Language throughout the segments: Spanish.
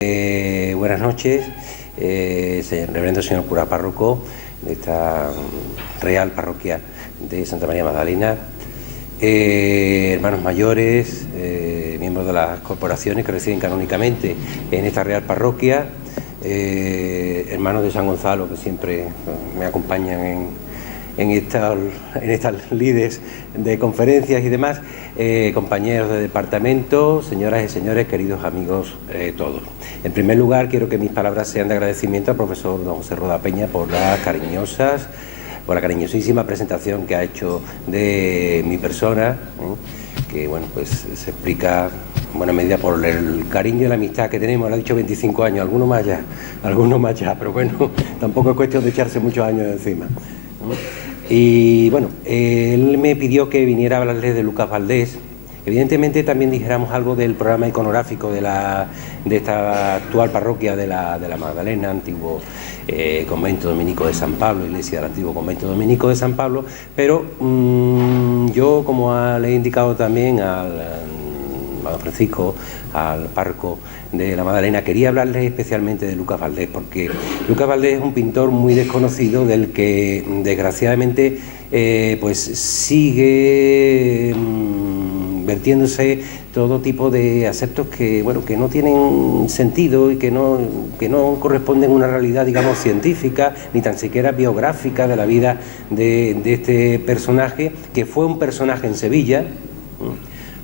Buenas noches, reverendo señor cura párroco de esta Real Parroquia de Santa María Magdalena, hermanos mayores, miembros de las corporaciones que residen canónicamente en esta Real Parroquia, hermanos de San Gonzalo que siempre me acompañan en estas lides de conferencias y demás, compañeros de departamento, señoras y señores, queridos amigos todos. En primer lugar, quiero que mis palabras sean de agradecimiento al profesor don José Roda Peña por la cariñosísima presentación que ha hecho de mi persona, que bueno, pues se explica en buena medida por el cariño y la amistad que tenemos. Lo ha dicho 25 años, algunos más ya, pero bueno, tampoco es cuestión de echarse muchos años de encima, ¿no? Y bueno, él me pidió que viniera a hablarles de Lucas Valdés. Evidentemente también dijéramos algo del programa iconográfico de esta actual parroquia de la Magdalena, antiguo convento dominico de San Pablo, iglesia del antiguo convento dominico de San Pablo, pero yo, como le he indicado también al don Francisco, al párroco de la Magdalena, quería hablarles especialmente de Lucas Valdés, porque Lucas Valdés es un pintor muy desconocido del que desgraciadamente pues sigue vertiéndose todo tipo de aspectos que bueno, que no tienen sentido y que no corresponden a una realidad, digamos, científica ni tan siquiera biográfica de la vida de este personaje, que fue un personaje en Sevilla.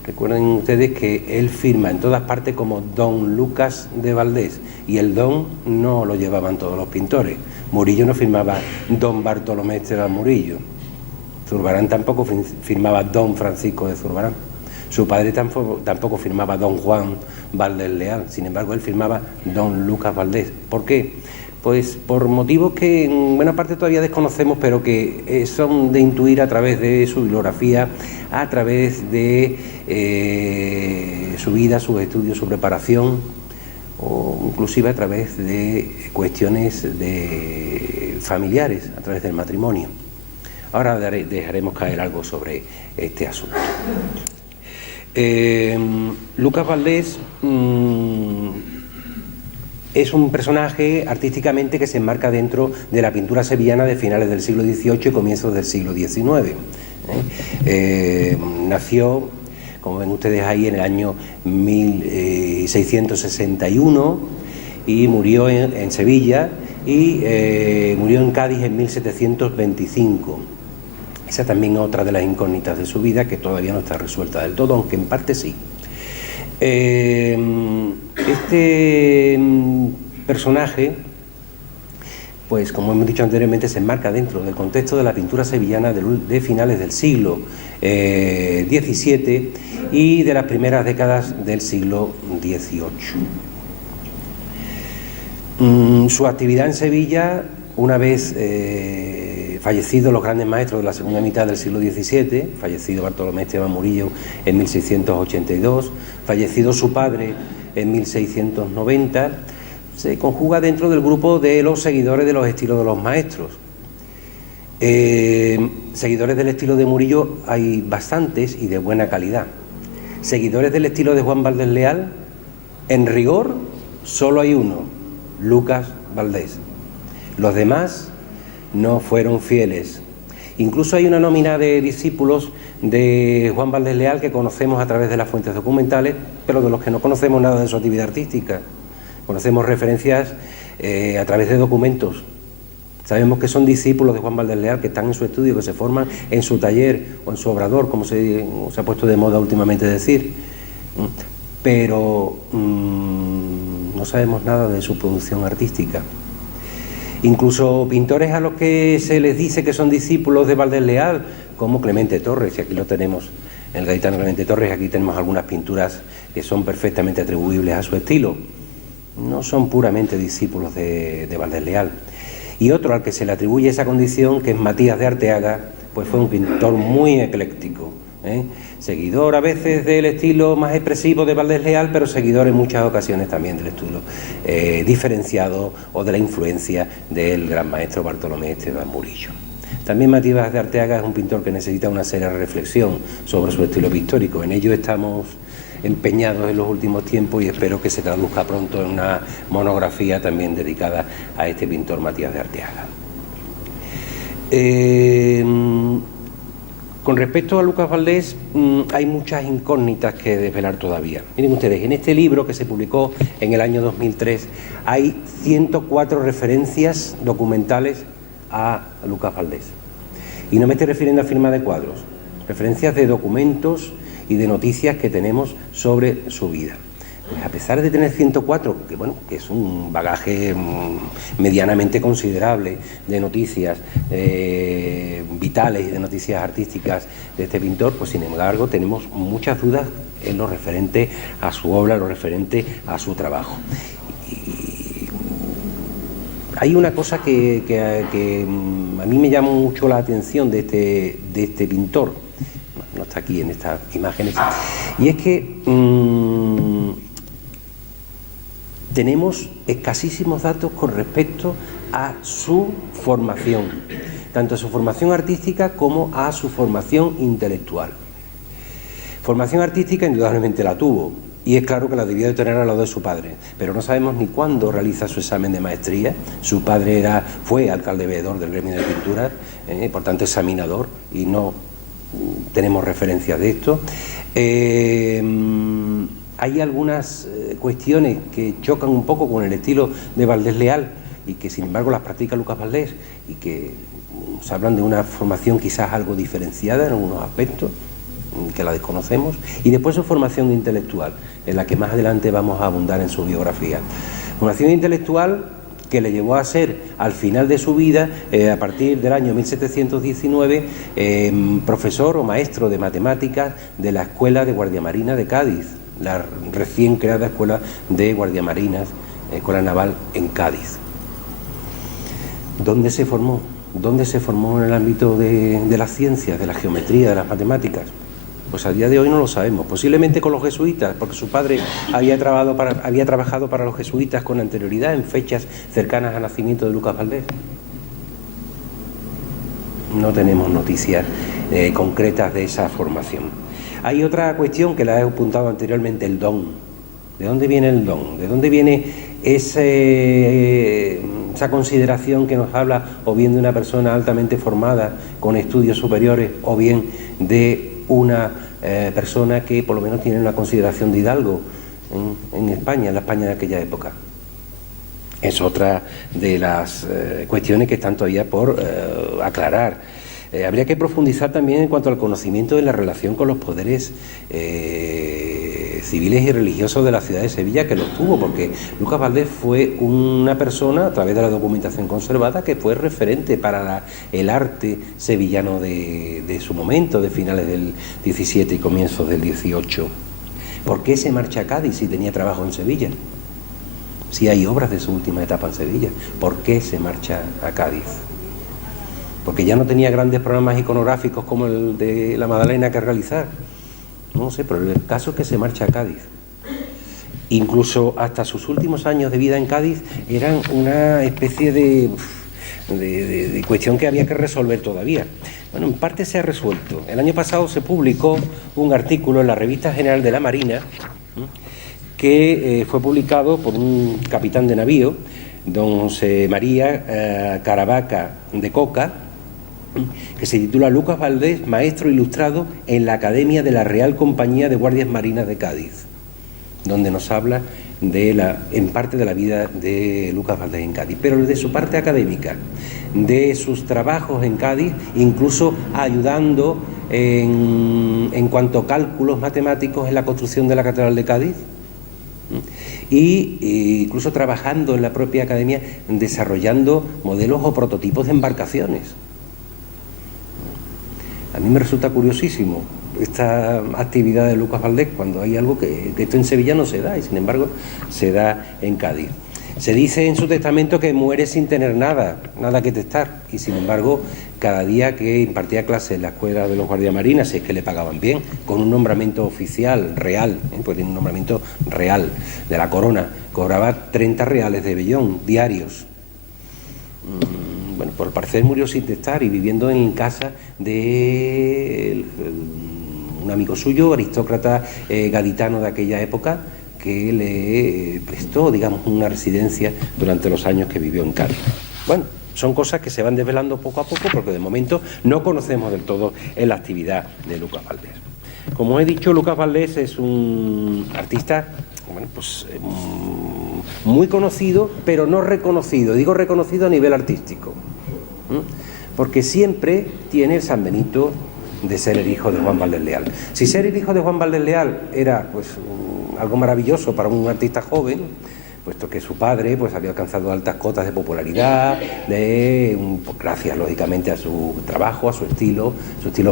Recuerden ustedes que él firma en todas partes como Don Lucas de Valdés, y el don no lo llevaban todos los pintores. Murillo no firmaba Don Bartolomé Esteban Murillo. Zurbarán tampoco firmaba Don Francisco de Zurbarán. Su padre tampoco firmaba Don Juan Valdés Leal. Sin embargo, él firmaba Don Lucas Valdés. ¿Por qué? Pues por motivos que en buena parte todavía desconocemos, pero que son de intuir a través de su bibliografía, a través de su vida, sus estudios, su preparación, o inclusive a través de cuestiones familiares, a través del matrimonio. Ahora dejaremos caer algo sobre este asunto. Lucas Valdés es un personaje artísticamente que se enmarca dentro de la pintura sevillana de finales del siglo XVIII y comienzos del siglo XIX. Nació, como ven ustedes ahí, en el año 1661 y murió en Sevilla, y murió en Cádiz en 1725. Esa también es otra de las incógnitas de su vida, que todavía no está resuelta del todo, aunque en parte sí. Este personaje, pues como hemos dicho anteriormente, se enmarca dentro del contexto de la pintura sevillana de finales del siglo XVII y de las primeras décadas del siglo XVIII. Su actividad en Sevilla, una vez fallecidos los grandes maestros de la segunda mitad del siglo XVII, fallecido Bartolomé Esteban Murillo en 1682, fallecido su padre en 1690, se conjuga dentro del grupo de los seguidores de los estilos de los maestros. Seguidores del estilo de Murillo hay bastantes y de buena calidad. Seguidores del estilo de Juan Valdés Leal, en rigor, solo hay uno, Lucas Valdés. Los demás no fueron fieles. Incluso hay una nómina de discípulos de Juan Valdés Leal que conocemos a través de las fuentes documentales, pero de los que no conocemos nada de su actividad artística. Conocemos referencias a través de documentos. Sabemos que son discípulos de Juan Valdés Leal, que están en su estudio, que se forman en su taller o en su obrador, como se ha puesto de moda últimamente decir. Pero no sabemos nada de su producción artística. Incluso pintores a los que se les dice que son discípulos de Valdés Leal, como Clemente Torres, y aquí lo tenemos, el gaditano Clemente Torres, aquí tenemos algunas pinturas que son perfectamente atribuibles a su estilo, no son puramente discípulos de Valdés Leal. Y otro al que se le atribuye esa condición, que es Matías de Arteaga, pues fue un pintor muy ecléctico, seguidor a veces del estilo más expresivo de Valdés Leal, pero seguidor en muchas ocasiones también del estilo diferenciado o de la influencia del gran maestro Bartolomé Esteban Murillo. También Matías de Arteaga es un pintor que necesita una seria reflexión sobre su estilo pictórico. En ello estamos empeñados en los últimos tiempos y espero que se traduzca pronto en una monografía también dedicada a este pintor Matías de Arteaga. Con respecto a Lucas Valdés, hay muchas incógnitas que desvelar todavía. Miren ustedes, en este libro que se publicó en el año 2003 hay 104 referencias documentales a Lucas Valdés. Y no me estoy refiriendo a firma de cuadros, referencias de documentos y de noticias que tenemos sobre su vida. Pues a pesar de tener 104, que bueno, que es un bagaje medianamente considerable de noticias vitales y de noticias artísticas de este pintor, pues sin embargo tenemos muchas dudas en lo referente a su obra, en lo referente a su trabajo. Y hay una cosa que a mí me llama mucho la atención de este pintor, no está aquí en estas imágenes, y es que tenemos escasísimos datos con respecto a su formación, tanto a su formación artística como a su formación intelectual. Formación artística indudablemente la tuvo, y es claro que la debió de tener al lado de su padre, pero no sabemos ni cuándo realiza su examen de maestría. Su padre fue alcalde veedor del gremio de pinturas, por tanto examinador, y no tenemos referencia de esto. Hay algunas cuestiones que chocan un poco con el estilo de Valdés Leal y que sin embargo las practica Lucas Valdés y que nos hablan de una formación quizás algo diferenciada en algunos aspectos que la desconocemos, y después su formación intelectual, en la que más adelante vamos a abundar en su biografía. Formación intelectual que le llevó a ser, al final de su vida, a partir del año 1719, profesor o maestro de matemáticas de la Escuela de Guardiamarina de Cádiz, la recién creada Escuela de Guardiamarinas, Escuela Naval en Cádiz. ¿Dónde se formó? ¿Dónde se formó en el ámbito de las ciencias, de la geometría, de las matemáticas? Pues a día de hoy no lo sabemos. Posiblemente con los jesuitas, porque su padre había trabajado para los jesuitas con anterioridad en fechas cercanas al nacimiento de Lucas Valdés. No tenemos noticias concretas de esa formación. Hay otra cuestión que la he apuntado anteriormente, el don. ¿De dónde viene el don? ¿De dónde viene esa consideración que nos habla o bien de una persona altamente formada con estudios superiores o bien de una persona que por lo menos tiene una consideración de hidalgo en España, en la España de aquella época? Es otra de las cuestiones que están todavía por aclarar. Habría que profundizar también en cuanto al conocimiento de la relación con los poderes civiles y religiosos de la ciudad de Sevilla, que los tuvo, porque Lucas Valdés fue una persona, a través de la documentación conservada, que fue referente para el arte sevillano de su momento, de finales del 17 y comienzos del 18. ¿Por qué se marcha a Cádiz si tenía trabajo en Sevilla? Si hay obras de su última etapa en Sevilla. ¿Por qué se marcha a Cádiz? Porque ya no tenía grandes programas iconográficos como el de la Magdalena que realizar. No sé, pero el caso es que se marcha a Cádiz. Incluso hasta sus últimos años de vida en Cádiz eran una especie de cuestión que había que resolver todavía. Bueno, en parte se ha resuelto. El año pasado se publicó un artículo en la Revista General de la Marina que fue publicado por un capitán de navío, don José María Caravaca de Coca, que se titula Lucas Valdés, maestro ilustrado en la Academia de la Real Compañía de Guardias Marinas de Cádiz, donde nos habla en parte de la vida de Lucas Valdés en Cádiz, pero de su parte académica, de sus trabajos en Cádiz, incluso ayudando en cuanto a cálculos matemáticos en la construcción de la Catedral de Cádiz, y incluso trabajando en la propia academia desarrollando modelos o prototipos de embarcaciones. A mí me resulta curiosísimo esta actividad de Lucas Valdés cuando hay algo que esto en Sevilla no se da y sin embargo se da en Cádiz. Se dice en su testamento que muere sin tener nada que testar, y sin embargo cada día que impartía clases en la escuela de los guardiamarinas, si es que le pagaban bien, con un nombramiento oficial, real, pues tiene un nombramiento real de la corona, cobraba 30 reales de vellón diarios. bueno, por parecer murió sin testar y viviendo en casa de un amigo suyo, aristócrata gaditano de aquella época, que le prestó, digamos, una residencia durante los años que vivió en Cádiz. Bueno, son cosas que se van desvelando poco a poco porque de momento no conocemos del todo la actividad de Lucas Valdés. Como he dicho, Lucas Valdés es un artista, bueno, pues muy conocido, pero no reconocido. Digo reconocido a nivel artístico, porque siempre tiene el San Benito de ser el hijo de Juan Valdés Leal. Si ser el hijo de Juan Valdés Leal era pues algo maravilloso para un artista joven, puesto que su padre pues había alcanzado altas cotas de popularidad, gracias lógicamente a su trabajo, a su estilo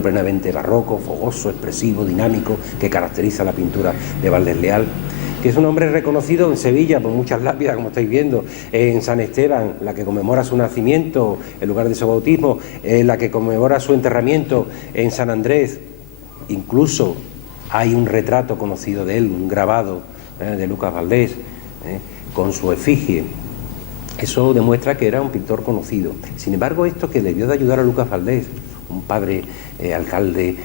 plenamente barroco, fogoso, expresivo, dinámico, que caracteriza la pintura de Valdés Leal, que es un hombre reconocido en Sevilla por muchas lápidas, como estáis viendo, en San Esteban, la que conmemora su nacimiento, el lugar de su bautismo, la que conmemora su enterramiento en San Andrés. Incluso hay un retrato conocido de él, un grabado de Lucas Valdés, con su efigie. Eso demuestra que era un pintor conocido. Sin embargo, esto que debió de ayudar a Lucas Valdés, un padre alcalde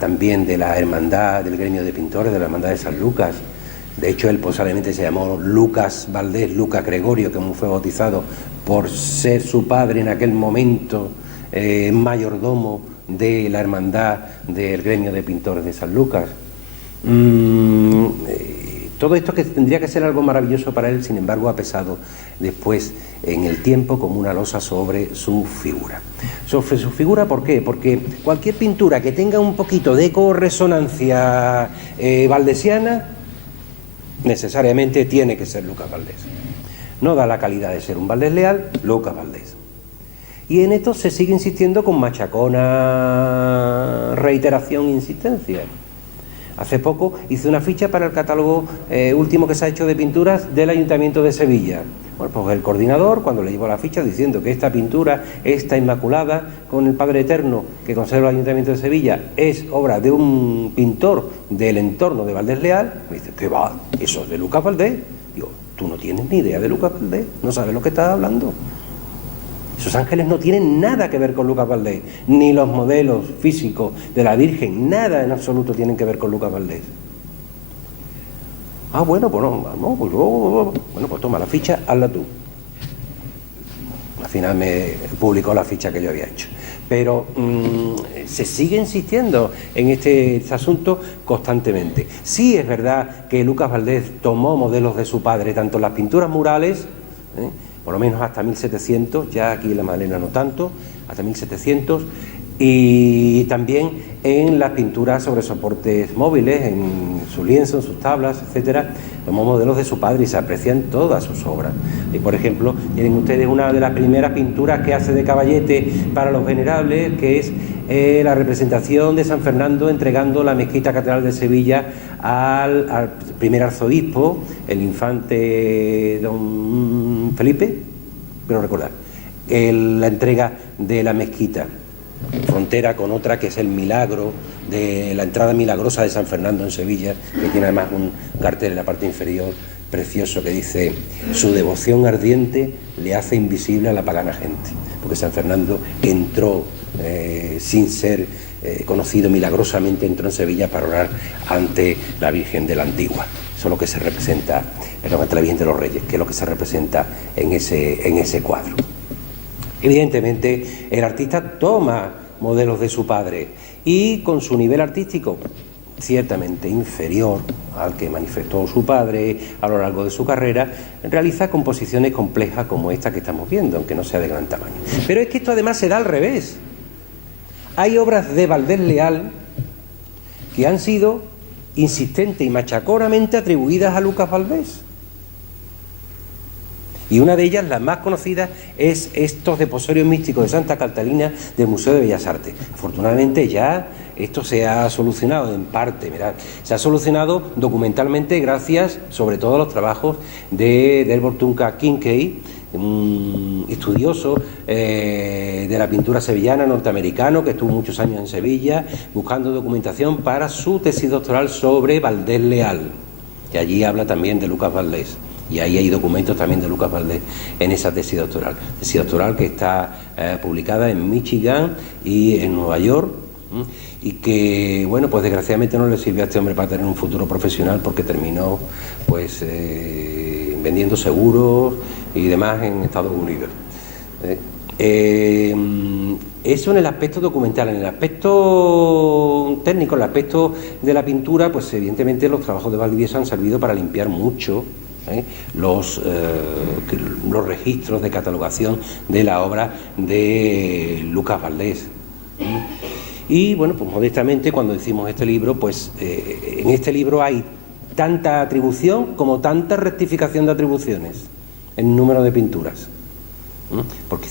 también de la hermandad, del gremio de pintores, de la hermandad de San Lucas. De hecho, él posiblemente se llamó Lucas Valdés, Lucas Gregorio, que fue bautizado por ser su padre en aquel momento mayordomo de la hermandad del gremio de pintores de San Lucas. Todo esto que tendría que ser algo maravilloso para él, sin embargo, ha pesado después en el tiempo como una losa sobre su figura. Sobre su figura, ¿por qué? Porque cualquier pintura que tenga un poquito de eco-resonancia valdesiana, necesariamente tiene que ser Lucas Valdés. No da la calidad de ser un Valdés Leal, Lucas Valdés. Y en esto se sigue insistiendo con machacona reiteración e insistencia. Hace poco hice una ficha para el catálogo último que se ha hecho de pinturas del Ayuntamiento de Sevilla. Bueno, pues el coordinador, cuando le llevó la ficha diciendo que esta pintura, esta Inmaculada, con el Padre Eterno que conserva el Ayuntamiento de Sevilla, es obra de un pintor del entorno de Valdés Leal, me dice, ¿qué va? Eso es de Lucas Valdés. Digo, tú no tienes ni idea de Lucas Valdés, no sabes lo que estás hablando. Esos ángeles no tienen nada que ver con Lucas Valdés, ni los modelos físicos de la Virgen, nada en absoluto tienen que ver con Lucas Valdés. Ah, bueno, pues no, pues bueno, pues toma la ficha, hazla tú. Al final me publicó la ficha que yo había hecho. Pero se sigue insistiendo en este asunto constantemente. Sí es verdad que Lucas Valdés tomó modelos de su padre, tanto en las pinturas murales, por lo menos hasta 1700, ya aquí en la Magdalena no tanto, hasta 1700, y también en las pinturas sobre soportes móviles, en sus lienzos, en sus tablas, etcétera, tomó modelos de su padre y se aprecian todas sus obras. Y por ejemplo, tienen ustedes una de las primeras pinturas que hace de Caballete para los venerables, que es la representación de San Fernando entregando la mezquita catedral de Sevilla al primer arzobispo, el infante don Felipe, pero recordar, la entrega de la mezquita, frontera con otra que es el milagro de la entrada milagrosa de San Fernando en Sevilla, que tiene además un cartel en la parte inferior precioso que dice: su devoción ardiente le hace invisible a la pagana gente, porque San Fernando entró sin ser conocido, milagrosamente entró en Sevilla para orar ante la Virgen de la Antigua. Eso es lo que se representa, ante la Virgen de los Reyes, que es lo que se representa en ese cuadro. Evidentemente, el artista toma modelos de su padre y con su nivel artístico ciertamente inferior al que manifestó su padre a lo largo de su carrera, realiza composiciones complejas como esta que estamos viendo, aunque no sea de gran tamaño. Pero es que esto además se da al revés. Hay obras de Valdés Leal que han sido insistente y machaconamente atribuidas a Lucas Valdés. Y una de ellas, la más conocida, es estos deposorios místicos de Santa Catalina del Museo de Bellas Artes. Afortunadamente ya esto se ha solucionado en parte, mirad, se ha solucionado documentalmente gracias sobre todo a los trabajos de Delbert Tunca Kincaid, un estudioso de la pintura sevillana norteamericano que estuvo muchos años en Sevilla buscando documentación para su tesis doctoral sobre Valdés Leal, que allí habla también de Lucas Valdés. Y ahí hay documentos también de Lucas Valdés en esa tesis doctoral que está publicada en Michigan y en Nueva York, y que, bueno, pues desgraciadamente no le sirvió a este hombre para tener un futuro profesional, porque terminó pues vendiendo seguros y demás en Estados Unidos. Eso en el aspecto documental. En el aspecto técnico, en el aspecto de la pintura, pues evidentemente los trabajos de Valdivieso han servido para limpiar mucho los registros de catalogación de la obra de Lucas Valdés. Y bueno, pues modestamente, cuando hicimos este libro, pues en este libro hay tanta atribución como tanta rectificación de atribuciones en número de pinturas, porque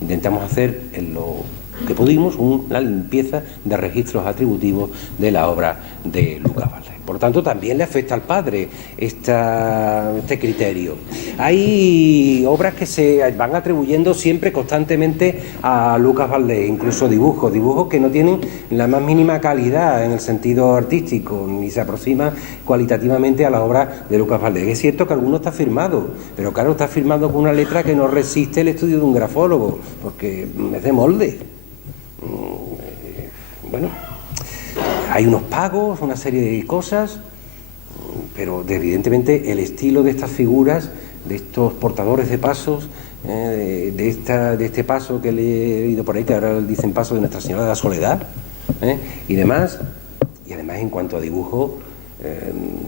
intentamos hacer en lo que pudimos la limpieza de registros atributivos de la obra de Lucas Valdés. Por tanto, también le afecta al padre este criterio. Hay obras que se van atribuyendo siempre constantemente a Lucas Valdés, incluso dibujos que no tienen la más mínima calidad en el sentido artístico, ni se aproxima cualitativamente a la obra de Lucas Valdés. Es cierto que alguno está firmado, pero claro, está firmado con una letra que no resiste el estudio de un grafólogo, porque es de molde. Bueno, hay unos pagos, una serie de cosas, pero evidentemente el estilo de estas figuras, de estos portadores de pasos, de este paso que le he oído por ahí, que ahora dicen paso de Nuestra Señora de la Soledad, y demás, y además en cuanto a dibujo,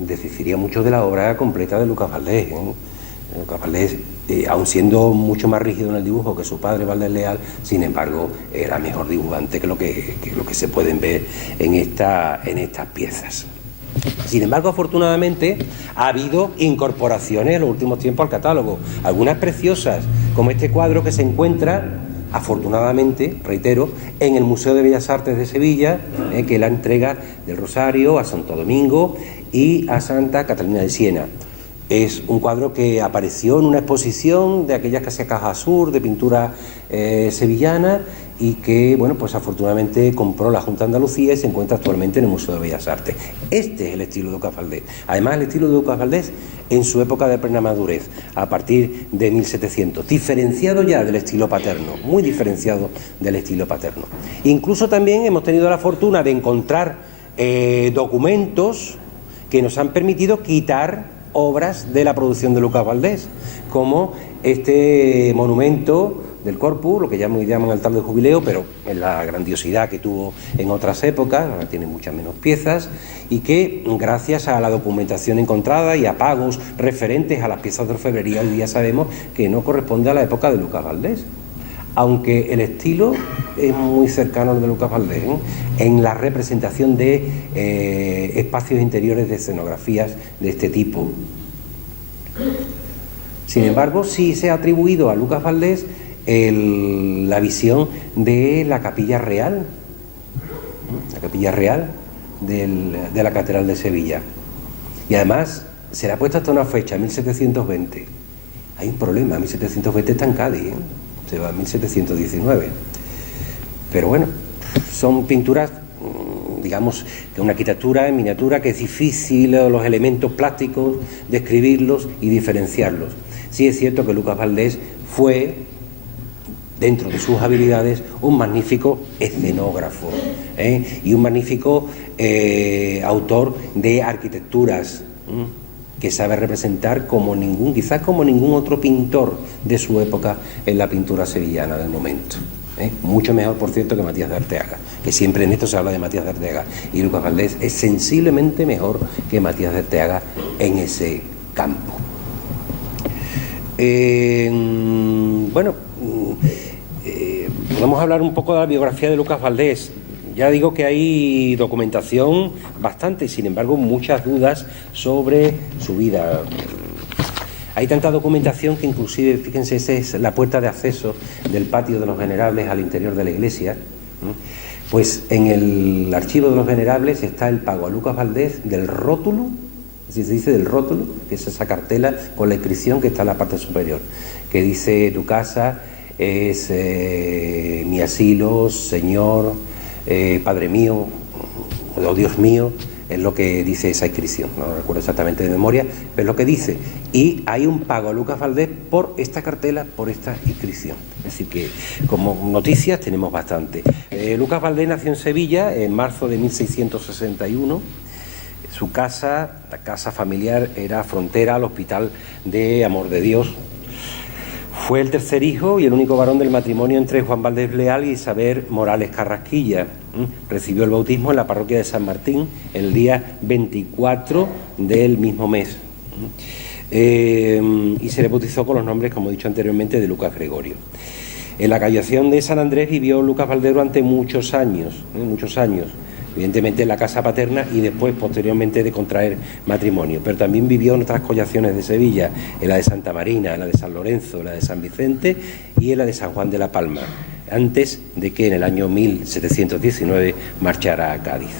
desdicería mucho de la obra completa de Lucas Valdés. Lucas Valdés, aun siendo mucho más rígido en el dibujo que su padre Valdés Leal, sin embargo, era mejor dibujante que lo que se pueden ver en estas piezas. Sin embargo, afortunadamente, ha habido incorporaciones en los últimos tiempos al catálogo, algunas preciosas, como este cuadro que se encuentra, afortunadamente, reitero, en el Museo de Bellas Artes de Sevilla, que es la entrega del Rosario a Santo Domingo y a Santa Catalina de Siena. Es un cuadro que apareció en una exposición de aquellas que hacía Caja Sur, de pintura sevillana, y que, bueno, pues afortunadamente compró la Junta de Andalucía y se encuentra actualmente en el Museo de Bellas Artes. Este es el estilo de Lucas Valdés. Además, el estilo de Lucas Valdés en su época de plena madurez, a partir de 1700, diferenciado ya del estilo paterno, muy diferenciado del estilo paterno. Incluso también hemos tenido la fortuna de encontrar documentos que nos han permitido quitar obras de la producción de Lucas Valdés, como este monumento del Corpus, lo que llaman altar de jubileo, pero en la grandiosidad que tuvo en otras épocas, ahora tiene muchas menos piezas, y que gracias a la documentación encontrada y a pagos referentes a las piezas de orfebrería, hoy día sabemos que no corresponde a la época de Lucas Valdés, aunque el estilo es muy cercano al de Lucas Valdés, en la representación de espacios interiores de escenografías de este tipo. Sin embargo, sí se ha atribuido a Lucas Valdés la visión de la capilla real, de la Catedral de Sevilla. Y además se le ha puesto hasta una fecha, 1720. Hay un problema, 1720 está en Cádiz, se va a 1719. Pero bueno, son pinturas, digamos, de una arquitectura en miniatura que es difícil los elementos plásticos describirlos y diferenciarlos. Sí es cierto que Lucas Valdés fue, dentro de sus habilidades, un magnífico escenógrafo y un magnífico autor de arquitecturas, que sabe representar quizás como ningún otro pintor de su época en la pintura sevillana del momento. Mucho mejor, por cierto, que Matías de Arteaga, que siempre en esto se habla de Matías de Arteaga, y Lucas Valdés es sensiblemente mejor que Matías de Arteaga en ese campo. Vamos a hablar un poco de la biografía de Lucas Valdés. Ya digo que hay documentación bastante, sin embargo, muchas dudas sobre su vida. Hay tanta documentación que inclusive, fíjense, esa es la puerta de acceso del patio de los Venerables al interior de la iglesia. Pues en el archivo de los Venerables está el pago a Lucas Valdés del rótulo, así se dice, del rótulo, que es esa cartela con la inscripción que está en la parte superior, que dice: tu casa es mi asilo, Señor, Padre mío, o Dios mío, Es lo que dice esa inscripción, no recuerdo exactamente de memoria, pero es lo que dice. Y hay un pago a Lucas Valdés por esta cartela, por esta inscripción. Es decir, que como noticias tenemos bastante. Lucas Valdés nació en Sevilla en marzo de 1661. Su casa, la casa familiar, era frontera al Hospital de Amor de Dios. Fue el tercer hijo y el único varón del matrimonio entre Juan Valdés Leal y Isabel Morales Carrasquilla. Recibió el bautismo en la parroquia de San Martín el día 24 del mismo mes. Y se le bautizó con los nombres, como he dicho anteriormente, de Lucas Gregorio. En la callación de San Andrés vivió Lucas Valdés durante muchos años, evidentemente en la casa paterna y después, posteriormente, de contraer matrimonio. Pero también vivió en otras collaciones de Sevilla, en la de Santa Marina, en la de San Lorenzo, en la de San Vicente y en la de San Juan de la Palma, antes de que en el año 1719 marchara a Cádiz.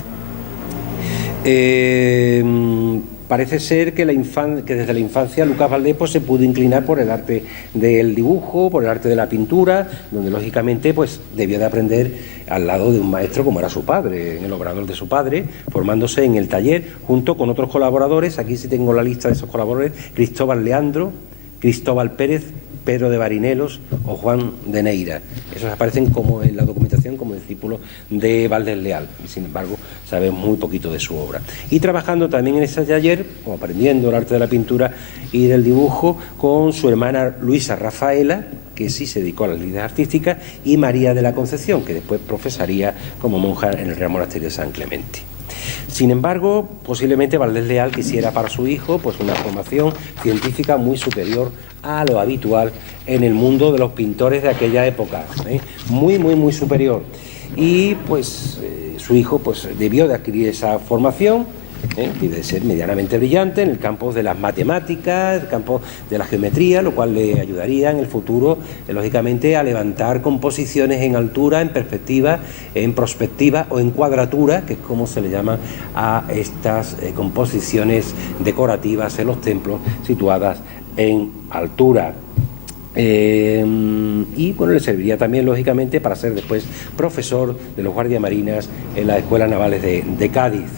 Parece ser que desde la infancia Lucas Valdés pues, se pudo inclinar por el arte del dibujo, por el arte de la pintura, donde lógicamente pues, debió de aprender al lado de un maestro como era su padre, en el obrador de su padre, formándose en el taller junto con otros colaboradores. Aquí sí tengo la lista de esos colaboradores: Cristóbal Leandro, Cristóbal Pérez, Pedro de Barinelos o Juan de Neira. Esos aparecen como en la documentación como discípulos de Valdés Leal. Sin embargo, sabemos muy poquito de su obra. Y trabajando también en ese taller, como aprendiendo el arte de la pintura y del dibujo, con su hermana Luisa Rafaela, que sí se dedicó a las líneas artísticas, y María de la Concepción, que después profesaría como monja en el Real Monasterio de San Clemente. Sin embargo, posiblemente Valdés Leal quisiera para su hijo pues una formación científica muy superior a lo habitual en el mundo de los pintores de aquella época, muy superior. Y pues su hijo pues debió de adquirir esa formación, y de ser medianamente brillante en el campo de las matemáticas, el campo de la geometría, lo cual le ayudaría en el futuro, lógicamente, a levantar composiciones en altura, en perspectiva, en prospectiva o en cuadratura, que es como se le llama a estas composiciones decorativas en los templos situadas en altura. Y bueno, le serviría también lógicamente para ser después profesor de los guardiamarinas en las escuelas navales de Cádiz.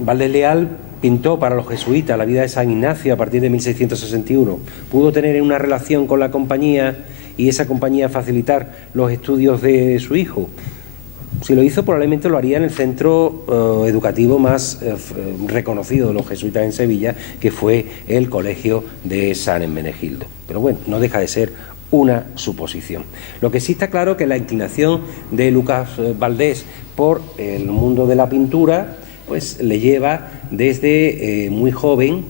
Valdés Leal pintó para los jesuitas la vida de San Ignacio a partir de 1661. Pudo tener una relación con la compañía y esa compañía facilitar los estudios de su hijo. Si lo hizo, probablemente lo haría en el centro educativo más reconocido de los jesuitas en Sevilla, que fue el Colegio de San Hermenegildo. Pero bueno, no deja de ser una suposición. Lo que sí está claro es que la inclinación de Lucas Valdés por el mundo de la pintura pues le lleva desde muy joven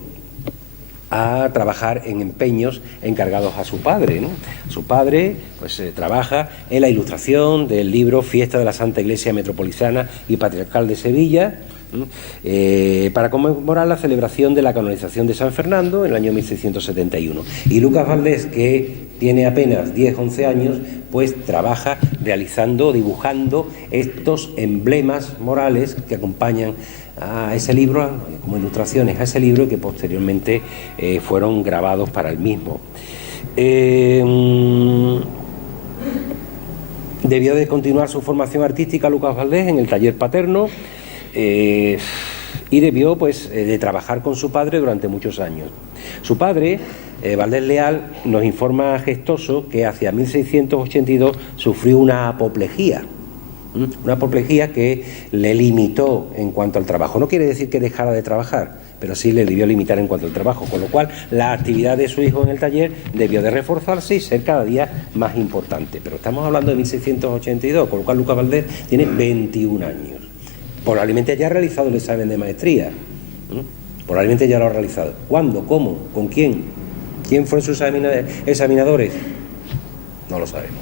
a trabajar en empeños encargados a su padre, ¿no? Su padre pues trabaja en la ilustración del libro Fiesta de la Santa Iglesia Metropolitana y Patriarcal de Sevilla, para conmemorar la celebración de la canonización de San Fernando en el año 1671. Y Lucas Valdés, que tiene apenas 10-11 años, pues trabaja realizando, dibujando estos emblemas morales que acompañan a ese libro, como ilustraciones a ese libro, que posteriormente fueron grabados para el mismo. Debió de continuar su formación artística Lucas Valdés en el taller paterno, y debió pues de trabajar con su padre durante muchos años. Su padre, Valdés Leal, nos informa gestoso que hacia 1682 sufrió una apoplejía que le limitó en cuanto al trabajo. No quiere decir que dejara de trabajar, pero sí le debió limitar en cuanto al trabajo, con lo cual la actividad de su hijo en el taller debió de reforzarse y ser cada día más importante. Pero estamos hablando de 1682, con lo cual Lucas Valdés tiene 21 años. Probablemente ya ha realizado el examen de maestría. Probablemente ya lo ha realizado. ¿Cuándo? ¿Cómo? ¿Con quién? ¿Quién fueron sus examinadores? No lo sabemos.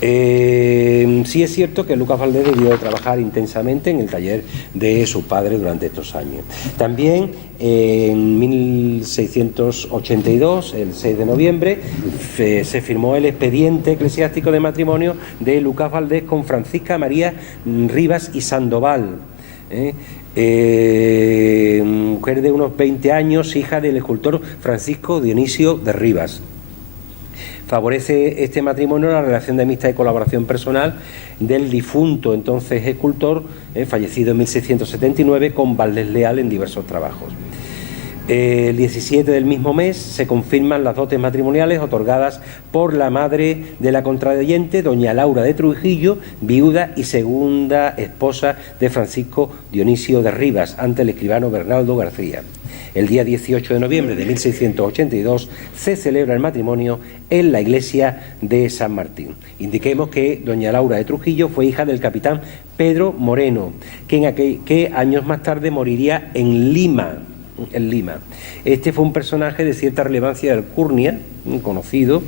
Sí es cierto que Lucas Valdés debió de trabajar intensamente en el taller de su padre durante estos años. También en 1682, el 6 de noviembre, se firmó el expediente eclesiástico de matrimonio de Lucas Valdés con Francisca María Rivas y Sandoval, mujer de unos 20 años, hija del escultor Francisco Dionisio de Rivas. Favorece este matrimonio la relación de amistad y colaboración personal del difunto entonces escultor, fallecido en 1679, con Valdés Leal en diversos trabajos. El 17 del mismo mes se confirman las dotes matrimoniales otorgadas por la madre de la contrayente, doña Laura de Trujillo, viuda y segunda esposa de Francisco Dionisio de Rivas, ante el escribano Bernardo García. El día 18 de noviembre de 1682 se celebra el matrimonio en la iglesia de San Martín. Indiquemos que doña Laura de Trujillo fue hija del capitán Pedro Moreno, que años más tarde moriría en Lima. Este fue un personaje de cierta relevancia de Alcurnia, conocido,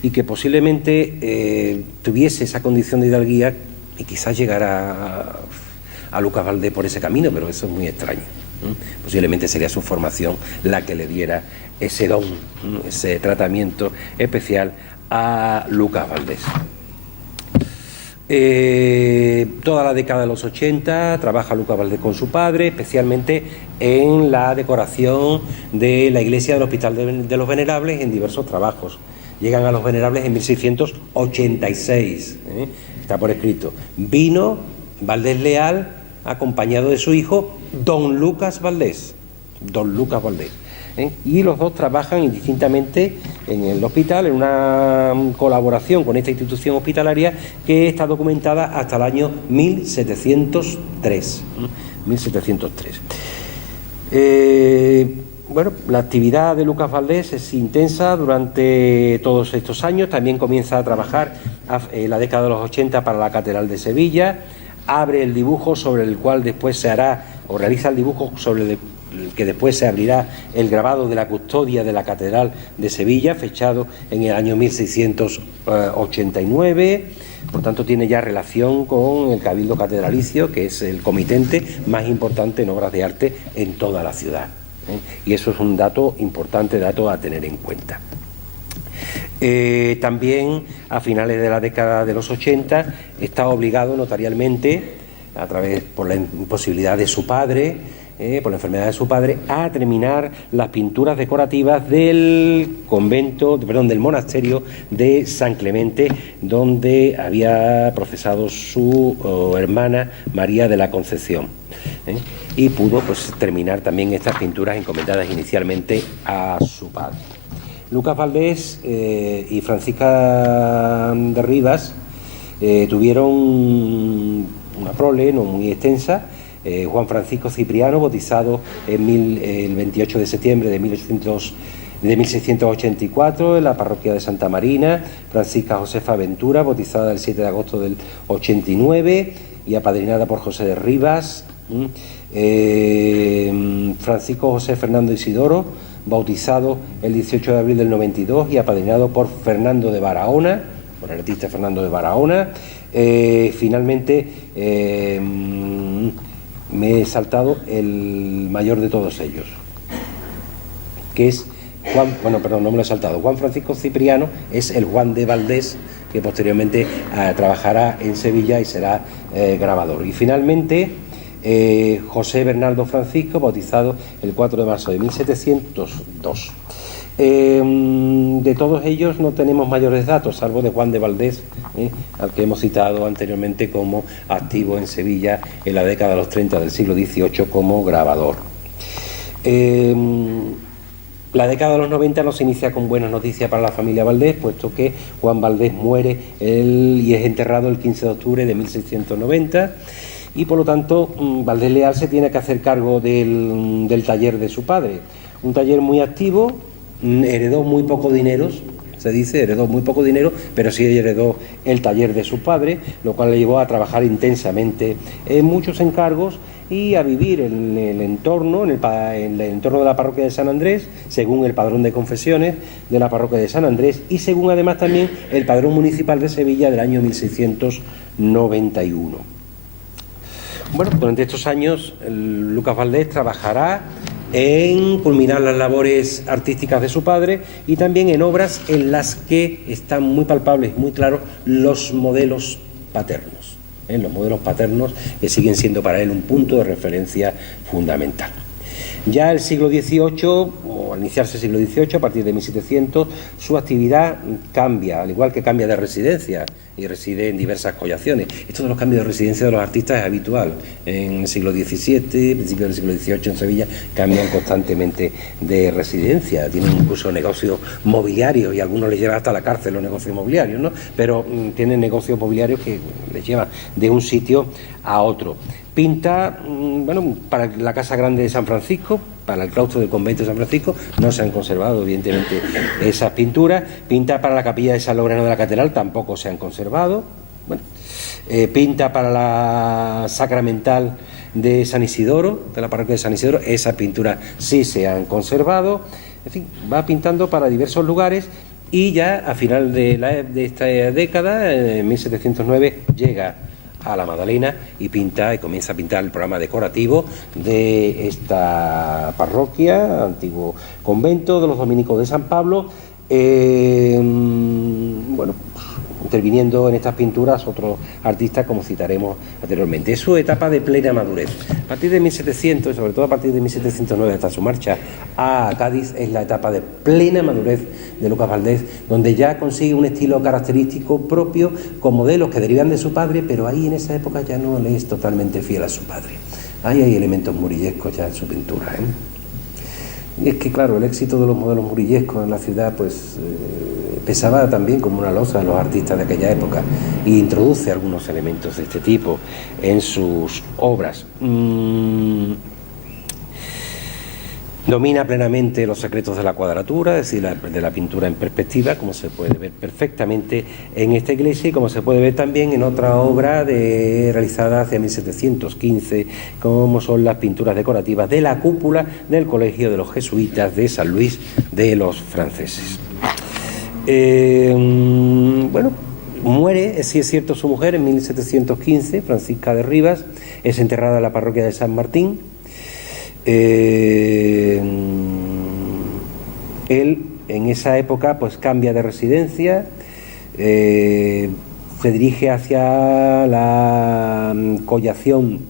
y que posiblemente tuviese esa condición de hidalguía y quizás llegara a Lucas Valdés por ese camino, pero eso es muy extraño. Posiblemente sería su formación la que le diera ese don, ese tratamiento especial a Lucas Valdés. Toda la década de los 80 trabaja Lucas Valdés con su padre, especialmente en la decoración de la iglesia del Hospital de los Venerables en diversos trabajos. Llegan a los Venerables en 1686, está por escrito. Vino Valdés Leal acompañado de su hijo Don Lucas Valdés. Y los dos trabajan indistintamente en el hospital en una colaboración con esta institución hospitalaria que está documentada hasta el año 1703. Bueno, la actividad de Lucas Valdés es intensa durante todos estos años. También comienza a trabajar en la década de los 80 para la Catedral de Sevilla. Abre el dibujo sobre el cual después se hará, o realiza el dibujo sobre el que después se abrirá el grabado de la custodia de la Catedral de Sevilla, fechado en el año 1689. Por tanto, tiene ya relación con el Cabildo Catedralicio, que es el comitente más importante en obras de arte en toda la ciudad. Y eso es un dato importante, dato a tener en cuenta. También a finales de la década de los 80 está obligado notarialmente, a través por la imposibilidad de su padre, por la enfermedad de su padre, a terminar las pinturas decorativas del monasterio de San Clemente, donde había profesado su hermana María de la Concepción. Y pudo terminar también estas pinturas encomendadas inicialmente a su padre. Lucas Valdés y Francisca de Rivas tuvieron una prole no muy extensa. Juan Francisco Cipriano, bautizado el 28 de septiembre de 1684 en la parroquia de Santa Marina. Francisca Josefa Ventura, bautizada el 7 de agosto del 89 y apadrinada por José de Rivas. Francisco José Fernando Isidoro, bautizado el 18 de abril del 92 y apadrinado por Fernando de Barahona, por el artista Fernando de Barahona. Finalmente, me he saltado el mayor de todos ellos, que es Juan Francisco Cipriano, es el Juan de Valdés, que posteriormente trabajará en Sevilla y será grabador. Y finalmente, José Bernardo Francisco, bautizado el 4 de marzo de 1702. De todos ellos no tenemos mayores datos, salvo de Juan de Valdés, al que hemos citado anteriormente como activo en Sevilla en la década de los 30 del siglo XVIII como grabador. La década de los 90 no se inicia con buenas noticias para la familia Valdés, puesto que Juan Valdés muere y es enterrado el 15 de octubre de 1690. Y por lo tanto Valdés Leal se tiene que hacer cargo del taller de su padre, un taller muy activo. Heredó muy poco dinero, pero sí heredó el taller de su padre, lo cual le llevó a trabajar intensamente en muchos encargos y a vivir en el entorno, en el entorno de la parroquia de San Andrés, según el padrón de confesiones de la parroquia de San Andrés y según además también el padrón municipal de Sevilla del año 1691. Bueno, durante estos años Lucas Valdés trabajará en culminar las labores artísticas de su padre y también en obras en las que están muy palpables, muy claros los modelos paternos. Los modelos paternos que siguen siendo para él un punto de referencia fundamental. Ya el siglo XVIII, o al iniciarse el siglo XVIII, a partir de 1700, su actividad cambia, al igual que cambia de residencia y reside en diversas collaciones. Esto de los cambios de residencia de los artistas es habitual. En el siglo XVII, principio del siglo XVIII en Sevilla, cambian constantemente de residencia. Tienen incluso negocios mobiliarios y a algunos les llevan hasta la cárcel los negocios mobiliarios, ¿no? Pero tienen negocios mobiliarios que les llevan de un sitio a otro. Pinta, bueno, para la Casa Grande de San Francisco, para el claustro del convento de San Francisco, no se han conservado, evidentemente, esas pinturas. Pinta para la capilla de San Lorenzo de la Catedral, tampoco se han conservado. Bueno, pinta para la Sacramental de San Isidoro, de la parroquia de San Isidoro, esas pinturas sí se han conservado. En fin, va pintando para diversos lugares y ya a final de esta década, en 1709, llega a la Magdalena y comienza a pintar el programa decorativo de esta parroquia, antiguo convento de los dominicos de San Pablo, bueno, interviniendo en estas pinturas otros artistas como citaremos anteriormente. Es su etapa de plena madurez. A partir de 1700, y sobre todo a partir de 1709 hasta su marcha a Cádiz, es la etapa de plena madurez de Lucas Valdés, donde ya consigue un estilo característico propio con modelos que derivan de su padre, pero ahí en esa época ya no le es totalmente fiel a su padre. Ahí hay elementos murillescos ya en su pintura, Y es que, claro, el éxito de los modelos murillescos en la ciudad, pues pesaba también como una losa a los artistas de aquella época e introduce algunos elementos de este tipo en sus obras. Domina plenamente los secretos de la cuadratura, es decir, de la pintura en perspectiva, como se puede ver perfectamente en esta iglesia y como se puede ver también en otra obra realizada hacia 1715, como son las pinturas decorativas de la cúpula del Colegio de los Jesuitas de San Luis de los Franceses. Bueno, muere, sí es cierto, su mujer en 1715, Francisca de Rivas, es enterrada en la parroquia de San Martín. Él en esa época pues cambia de residencia, se dirige hacia la collación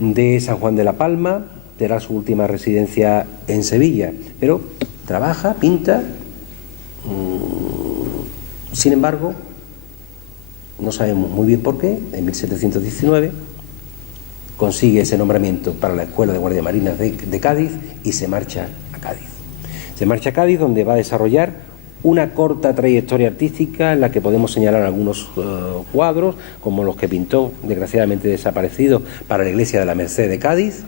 de San Juan de la Palma, será su última residencia en Sevilla, pero trabaja, pinta, sin embargo, no sabemos muy bien por qué, en 1719 consigue ese nombramiento para la Escuela de Guardia Marinas de Cádiz y se marcha a Cádiz. Se marcha a Cádiz, donde va a desarrollar una corta trayectoria artística en la que podemos señalar algunos cuadros, como los que pintó, desgraciadamente desaparecidos, para la iglesia de la Merced de Cádiz,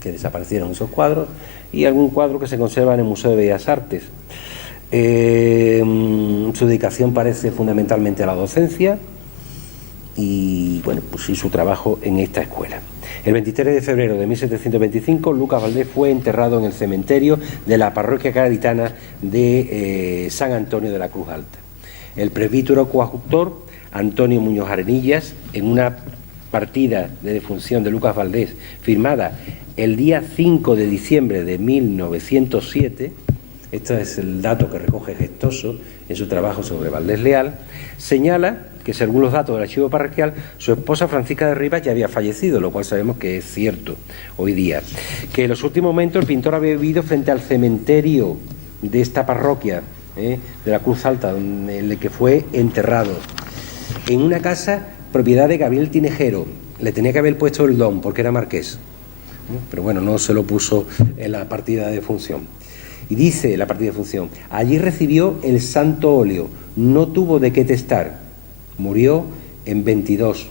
que desaparecieron esos cuadros, y algún cuadro que se conserva en el Museo de Bellas Artes. Su dedicación parece fundamentalmente a la docencia y, bueno, pues sí, su trabajo en esta escuela. El 23 de febrero de 1725, Lucas Valdés fue enterrado en el cementerio de la parroquia gaditana de San Antonio de la Cruz Alta. El presbítero coadjutor, Antonio Muñoz Arenillas, en una partida de defunción de Lucas Valdés firmada el día 5 de diciembre de 1907, este es el dato que recoge Gestoso en su trabajo sobre Valdés Leal, señala que según los datos del archivo parroquial, su esposa Francisca de Rivas ya había fallecido, lo cual sabemos que es cierto hoy día. Que en los últimos momentos el pintor había vivido frente al cementerio de esta parroquia, de la Cruz Alta, en el que fue enterrado, en una casa propiedad de Gabriel Tinejero. Le tenía que haber puesto el don, porque era marqués, pero bueno, no se lo puso en la partida de función. Y dice la partida de función: allí recibió el santo óleo, no tuvo de qué testar. Murió en 22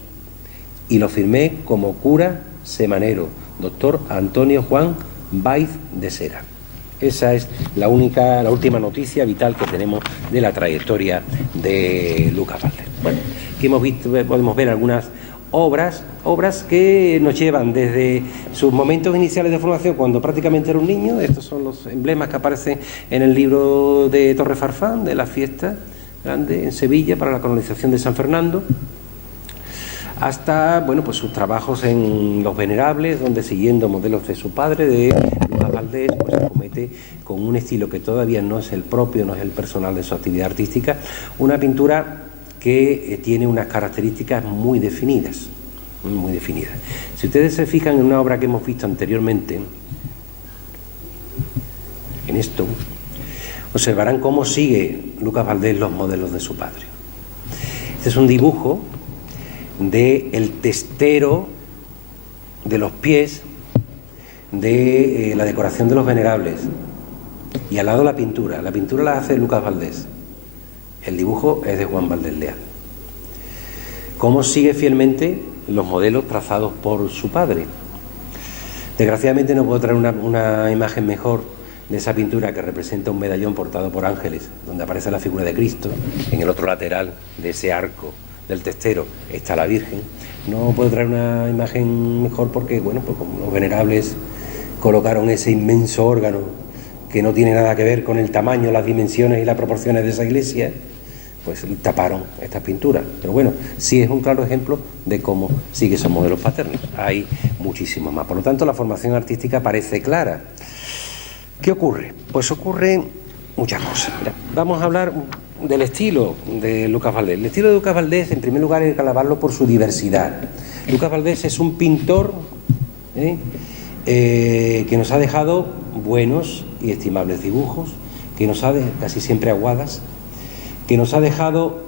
y lo firmé como cura semanero, doctor Antonio Juan Baiz de Sera. Esa es la última noticia vital que tenemos de la trayectoria de Lucas Valdés. Bueno, aquí podemos ver algunas obras que nos llevan desde sus momentos iniciales de formación, cuando prácticamente era un niño. Estos son los emblemas que aparecen en el libro de Torre Farfán, de la fiesta grande en Sevilla para la canonización de San Fernando, hasta, bueno, pues sus trabajos en Los Venerables, donde, siguiendo modelos de su padre, de Lucas Valdés, pues se comete con un estilo que todavía no es el propio, no es el personal de su actividad artística, una pintura que tiene unas características muy definidas, muy definidas. Si ustedes se fijan en una obra que hemos visto anteriormente, esto, observarán cómo sigue Lucas Valdés los modelos de su padre. Este es un dibujo del testero, de los pies, de la decoración de los venerables, y al lado la pintura la hace Lucas Valdés, el dibujo es de Juan Valdés Leal. Cómo sigue fielmente los modelos trazados por su padre. Desgraciadamente no puedo traer una imagen mejor de esa pintura que representa un medallón portado por ángeles, donde aparece la figura de Cristo. En el otro lateral de ese arco del testero está la Virgen. No puedo traer una imagen mejor porque, bueno, pues como los venerables colocaron ese inmenso órgano que no tiene nada que ver con el tamaño, las dimensiones y las proporciones de esa iglesia, pues taparon estas pinturas. Pero bueno, sí es un claro ejemplo de cómo sigue esos modelos paternos. Hay muchísimos más. Por lo tanto, la formación artística parece clara. ¿Qué ocurre? Pues ocurren muchas cosas. Mira, vamos a hablar del estilo de Lucas Valdés. El estilo de Lucas Valdés, en primer lugar, hay que alabarlo por su diversidad. Lucas Valdés es un pintor que nos ha dejado buenos y estimables dibujos, que nos ha dejado casi siempre aguadas, que nos ha dejado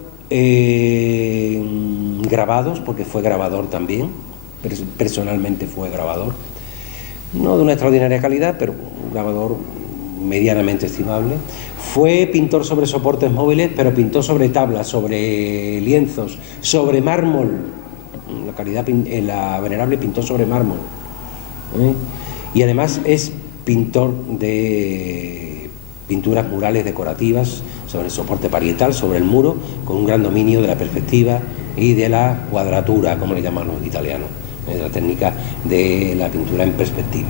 grabados, porque fue grabador también, personalmente fue grabador, no de una extraordinaria calidad, pero un grabador medianamente estimable. Fue pintor sobre soportes móviles, pero pintó sobre tablas, sobre lienzos, sobre mármol. La Venerable pintó sobre mármol. Y además es pintor de pinturas murales decorativas sobre el soporte parietal, sobre el muro, con un gran dominio de la perspectiva y de la cuadratura, como le llaman los italianos, la técnica de la pintura en perspectiva.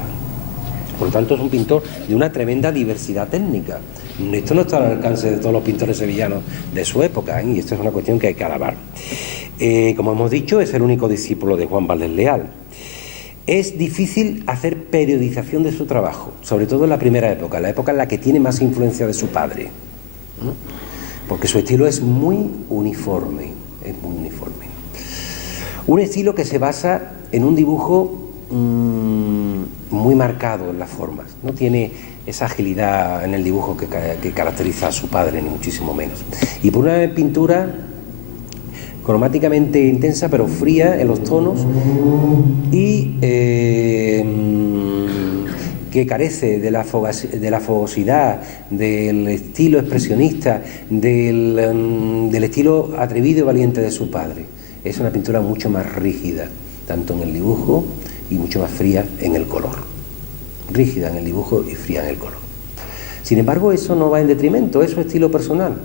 Por lo tanto, es un pintor de una tremenda diversidad técnica. Esto no está al alcance de todos los pintores sevillanos de su época, y esto es una cuestión que hay que alabar. Como hemos dicho, es el único discípulo de Juan Valdés Leal. Es difícil hacer periodización de su trabajo, sobre todo en la primera época, la época en la que tiene más influencia de su padre, ¿no? Porque su estilo es muy uniforme, Un estilo que se basa en un dibujo muy marcado en las formas, no tiene esa agilidad en el dibujo que caracteriza a su padre, ni muchísimo menos. Y por una pintura cromáticamente intensa, pero fría en los tonos, y que carece de la fogosidad, del estilo expresionista, del estilo atrevido y valiente de su padre. Es una pintura mucho más rígida, tanto en el dibujo y mucho más fría en el color. Rígida en el dibujo y fría en el color. Sin embargo, eso no va en detrimento, es su estilo personal.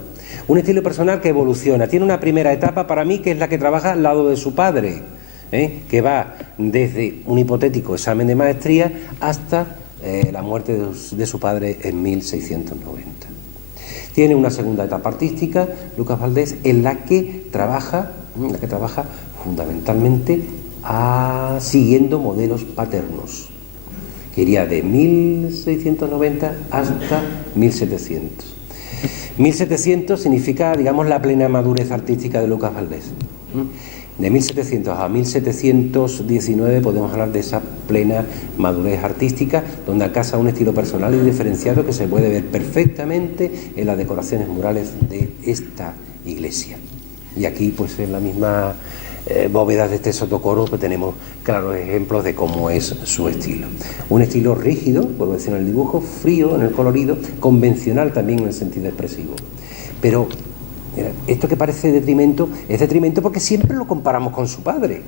Un estilo personal que evoluciona. Tiene una primera etapa para mí que es la que trabaja al lado de su padre, que va desde un hipotético examen de maestría hasta la muerte de su padre en 1690. Tiene una segunda etapa artística, Lucas Valdés, en la que trabaja fundamentalmente siguiendo modelos paternos, que iría de 1690 hasta 1700. 1700 significa, digamos, la plena madurez artística de Lucas Valdés. De 1700 a 1719 podemos hablar de esa plena madurez artística, donde alcanza un estilo personal y diferenciado que se puede ver perfectamente en las decoraciones murales de esta iglesia. Y aquí, pues, en la misma bóveda de este sotocoro, pues tenemos claros ejemplos de cómo es su estilo. Un estilo rígido, por decirlo en el dibujo, frío en el colorido, convencional también en el sentido expresivo. Pero esto que parece detrimento, es detrimento porque siempre lo comparamos con su padre.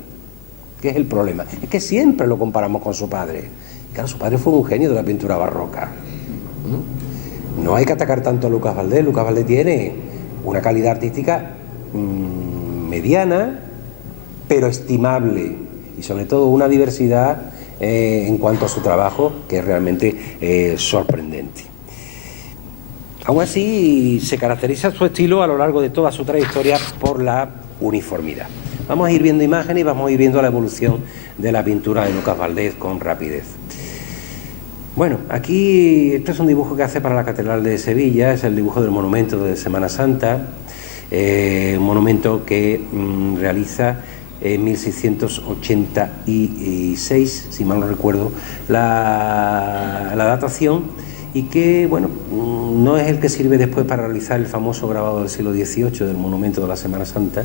¿Qué es el problema? Es que siempre lo comparamos con su padre. Claro, su padre fue un genio de la pintura barroca. No hay que atacar tanto a Lucas Valdés. Lucas Valdés tiene una calidad artística mediana, pero estimable, y sobre todo una diversidad en cuanto a su trabajo que es realmente sorprendente. Aún así, se caracteriza su estilo a lo largo de toda su trayectoria por la uniformidad. Vamos a ir viendo imágenes y vamos a ir viendo la evolución de la pintura de Lucas Valdés con rapidez. Bueno, aquí este es un dibujo que hace para la Catedral de Sevilla, es el dibujo del monumento de Semana Santa, un monumento que realiza en 1686, si mal no recuerdo, la datación, y que, bueno, no es el que sirve después para realizar el famoso grabado del siglo XVIII del monumento de la Semana Santa,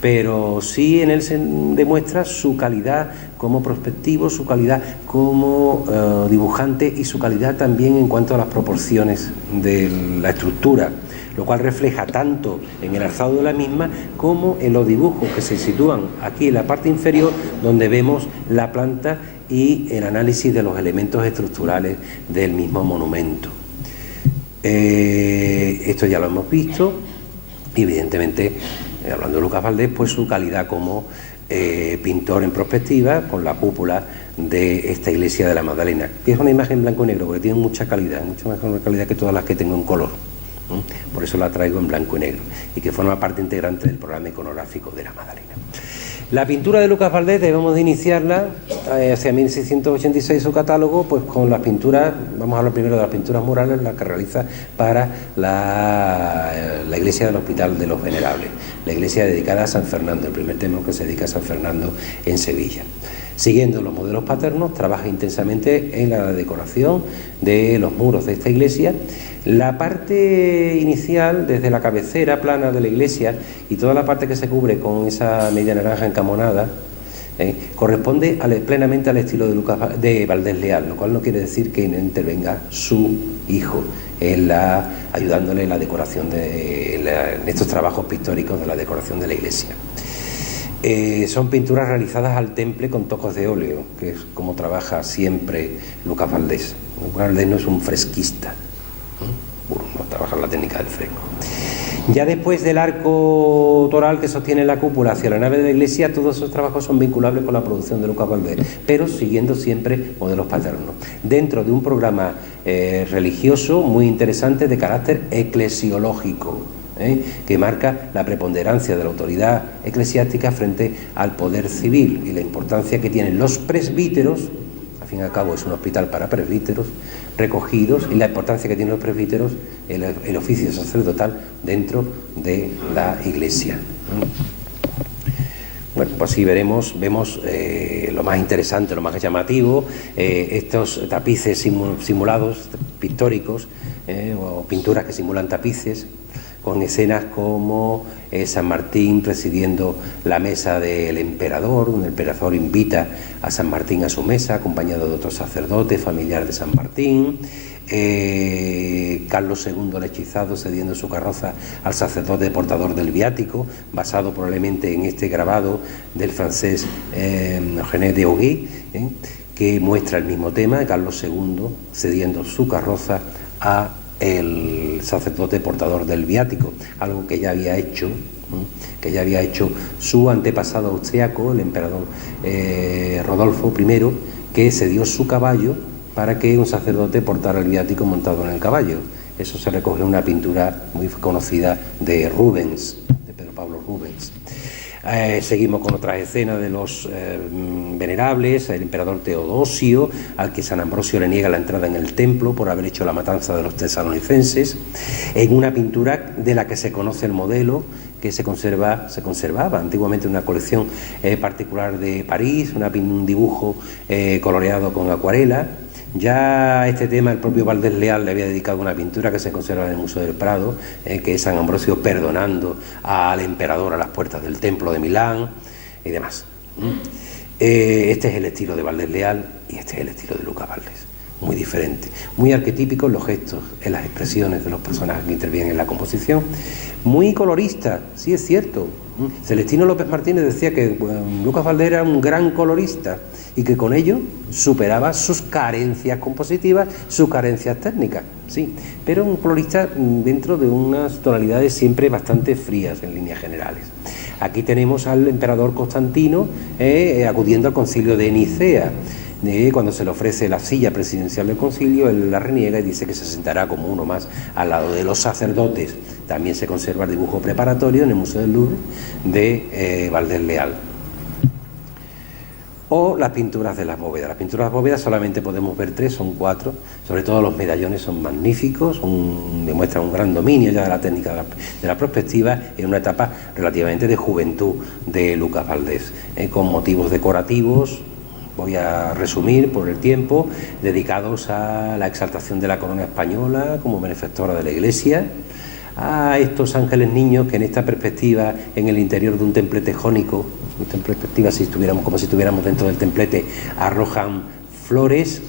pero sí en él se demuestra su calidad como prospectivo, su calidad como dibujante y su calidad también en cuanto a las proporciones de la estructura, lo cual refleja tanto en el alzado de la misma como en los dibujos que se sitúan aquí en la parte inferior, donde vemos la planta y el análisis de los elementos estructurales del mismo monumento. Esto ya lo hemos visto, y evidentemente, hablando de Lucas Valdés, pues su calidad como pintor en perspectiva con la cúpula de esta iglesia de la Magdalena, que es una imagen en blanco y negro, porque tiene mucha calidad, mucha mejor calidad que todas las que tengo en color. Por eso la traigo en blanco y negro y que forma parte integrante del programa iconográfico de la Magdalena. La pintura de Lucas Valdés debemos de iniciarla hacia 1686 su catálogo, pues con las pinturas, vamos a hablar primero de las pinturas murales, las que realiza para la iglesia del Hospital de los Venerables, la iglesia dedicada a San Fernando, el primer templo que se dedica a San Fernando en Sevilla. Siguiendo los modelos paternos, trabaja intensamente en la decoración de los muros de esta iglesia. La parte inicial, desde la cabecera plana de la iglesia y toda la parte que se cubre con esa media naranja encamonada, corresponde plenamente al estilo de Valdés Leal, lo cual no quiere decir que no intervenga su hijo ayudándole en la decoración en estos trabajos pictóricos de la decoración de la iglesia. Son pinturas realizadas al temple con tocos de óleo, que es como trabaja siempre Lucas Valdés. Lucas Valdés no es un fresquista, no trabaja la técnica del fresco. Ya después del arco toral que sostiene la cúpula hacia la nave de la iglesia, todos esos trabajos son vinculables con la producción de Lucas Valdés, pero siguiendo siempre modelos paternos, dentro de un programa religioso muy interesante de carácter eclesiológico, que marca la preponderancia de la autoridad eclesiástica frente al poder civil y la importancia que tienen los presbíteros. Al fin y al cabo es un hospital para presbíteros recogidos, y la importancia que tienen los presbíteros, el oficio sacerdotal dentro de la iglesia. Bueno, pues así vemos lo más interesante, lo más llamativo, estos tapices simulados, pictóricos, o pinturas que simulan tapices, con escenas como San Martín presidiendo la mesa del emperador, donde el emperador invita a San Martín a su mesa, acompañado de otros sacerdotes, familiares de San Martín, Carlos II el hechizado cediendo su carroza al sacerdote portador del viático, basado probablemente en este grabado del francés Eugène de Oguet, que muestra el mismo tema, Carlos II cediendo su carroza a el sacerdote portador del viático, algo que ya había hecho su antepasado austriaco, el emperador Rodolfo I, que cedió su caballo para que un sacerdote portara el viático montado en el caballo. Eso se recoge en una pintura muy conocida de Rubens, de Pedro Pablo Rubens. Seguimos con otras escenas de los venerables, el emperador Teodosio, al que San Ambrosio le niega la entrada en el templo por haber hecho la matanza de los tesalonicenses, en una pintura de la que se conoce el modelo, que se conservaba antiguamente en una colección particular de París, un dibujo coloreado con acuarela. Ya este tema el propio Valdés Leal le había dedicado una pintura que se conserva en el Museo del Prado, que es San Ambrosio perdonando al emperador a las puertas del templo de Milán y demás. Este es el estilo de Valdés Leal y este es el estilo de Lucas Valdés. Muy diferente, muy arquetípico en los gestos, en las expresiones de los personajes que intervienen en la composición, muy colorista, sí es cierto. Celestino López Martínez decía que Lucas Valdés era un gran colorista y que con ello superaba sus carencias compositivas, sus carencias técnicas, sí, pero un colorista dentro de unas tonalidades siempre bastante frías en líneas generales. Aquí tenemos al emperador Constantino acudiendo al concilio de Nicea. Cuando se le ofrece la silla presidencial del concilio, él la reniega y dice que se sentará como uno más al lado de los sacerdotes. También se conserva el dibujo preparatorio en el Museo del Louvre de Valdés Leal. O las pinturas de las bóvedas. Las pinturas de las bóvedas solamente podemos ver 3, son 4. Sobre todo los medallones son magníficos, demuestran un gran dominio ya de la técnica de la perspectiva en una etapa relativamente de juventud de Lucas Valdés, con motivos decorativos voy a resumir por el tiempo, dedicados a la exaltación de la corona española como benefactora de la Iglesia, a estos ángeles niños que en esta perspectiva, en el interior de un templete jónico, en perspectiva como si estuviéramos dentro del templete, arrojan flores,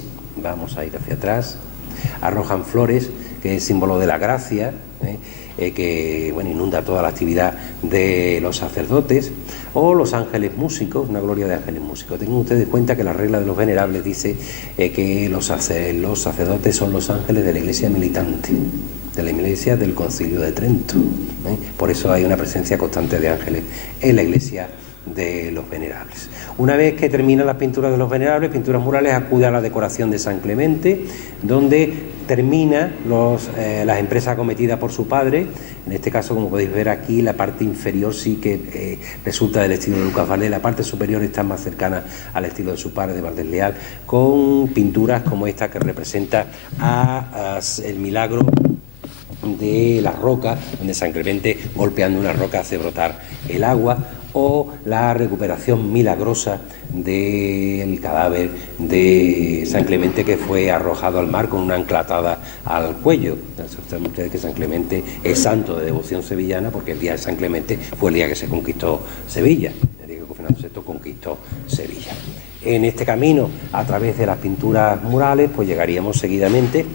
vamos a ir hacia atrás, arrojan flores, que es símbolo de la gracia, que bueno, inunda toda la actividad de los sacerdotes, o los ángeles músicos, una gloria de ángeles músicos. Tengan ustedes en cuenta que la regla de los venerables dice que los sacerdotes son los ángeles de la Iglesia militante, de la Iglesia del Concilio de Trento. Por eso hay una presencia constante de ángeles en la Iglesia de los venerables. Una vez que terminan las pinturas de los venerables, pinturas murales, acude a la decoración de San Clemente, donde termina las empresas acometidas por su padre. En este caso, como podéis ver aquí, la parte inferior sí que resulta del estilo de Lucas Valdés, la parte superior está más cercana al estilo de su padre, de Valdés Leal, con pinturas como esta que representa el milagro de la roca, donde San Clemente, golpeando una roca, hace brotar el agua, o la recuperación milagrosa del cadáver de San Clemente, que fue arrojado al mar con una anclatada al cuello. Saben ustedes que San Clemente es santo de devoción sevillana, porque el día de San Clemente fue el día que se conquistó Sevilla, el día que Fernando VI conquistó Sevilla. En este camino, a través de las pinturas murales, pues llegaríamos seguidamente,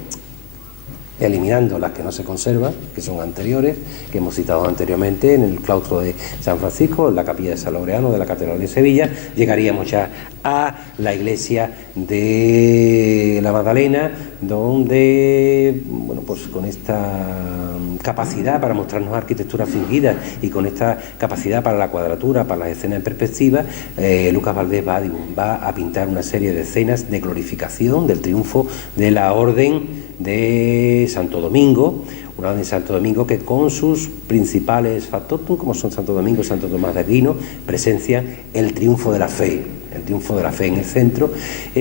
eliminando las que no se conservan, que son anteriores, que hemos citado anteriormente en el claustro de San Francisco, en la capilla de San Laureano de la Catedral de Sevilla. Llegaríamos ya a la iglesia de la Magdalena, donde, bueno, pues con esta capacidad para mostrarnos arquitectura fingida y con esta capacidad para la cuadratura, para las escenas en perspectiva, Lucas Valdés va a pintar una serie de escenas de glorificación del triunfo de la Orden de Santo Domingo, una orden de Santo Domingo que con sus principales factotum, como son Santo Domingo y Santo Tomás de Aquino, presencia el triunfo de la fe en el centro,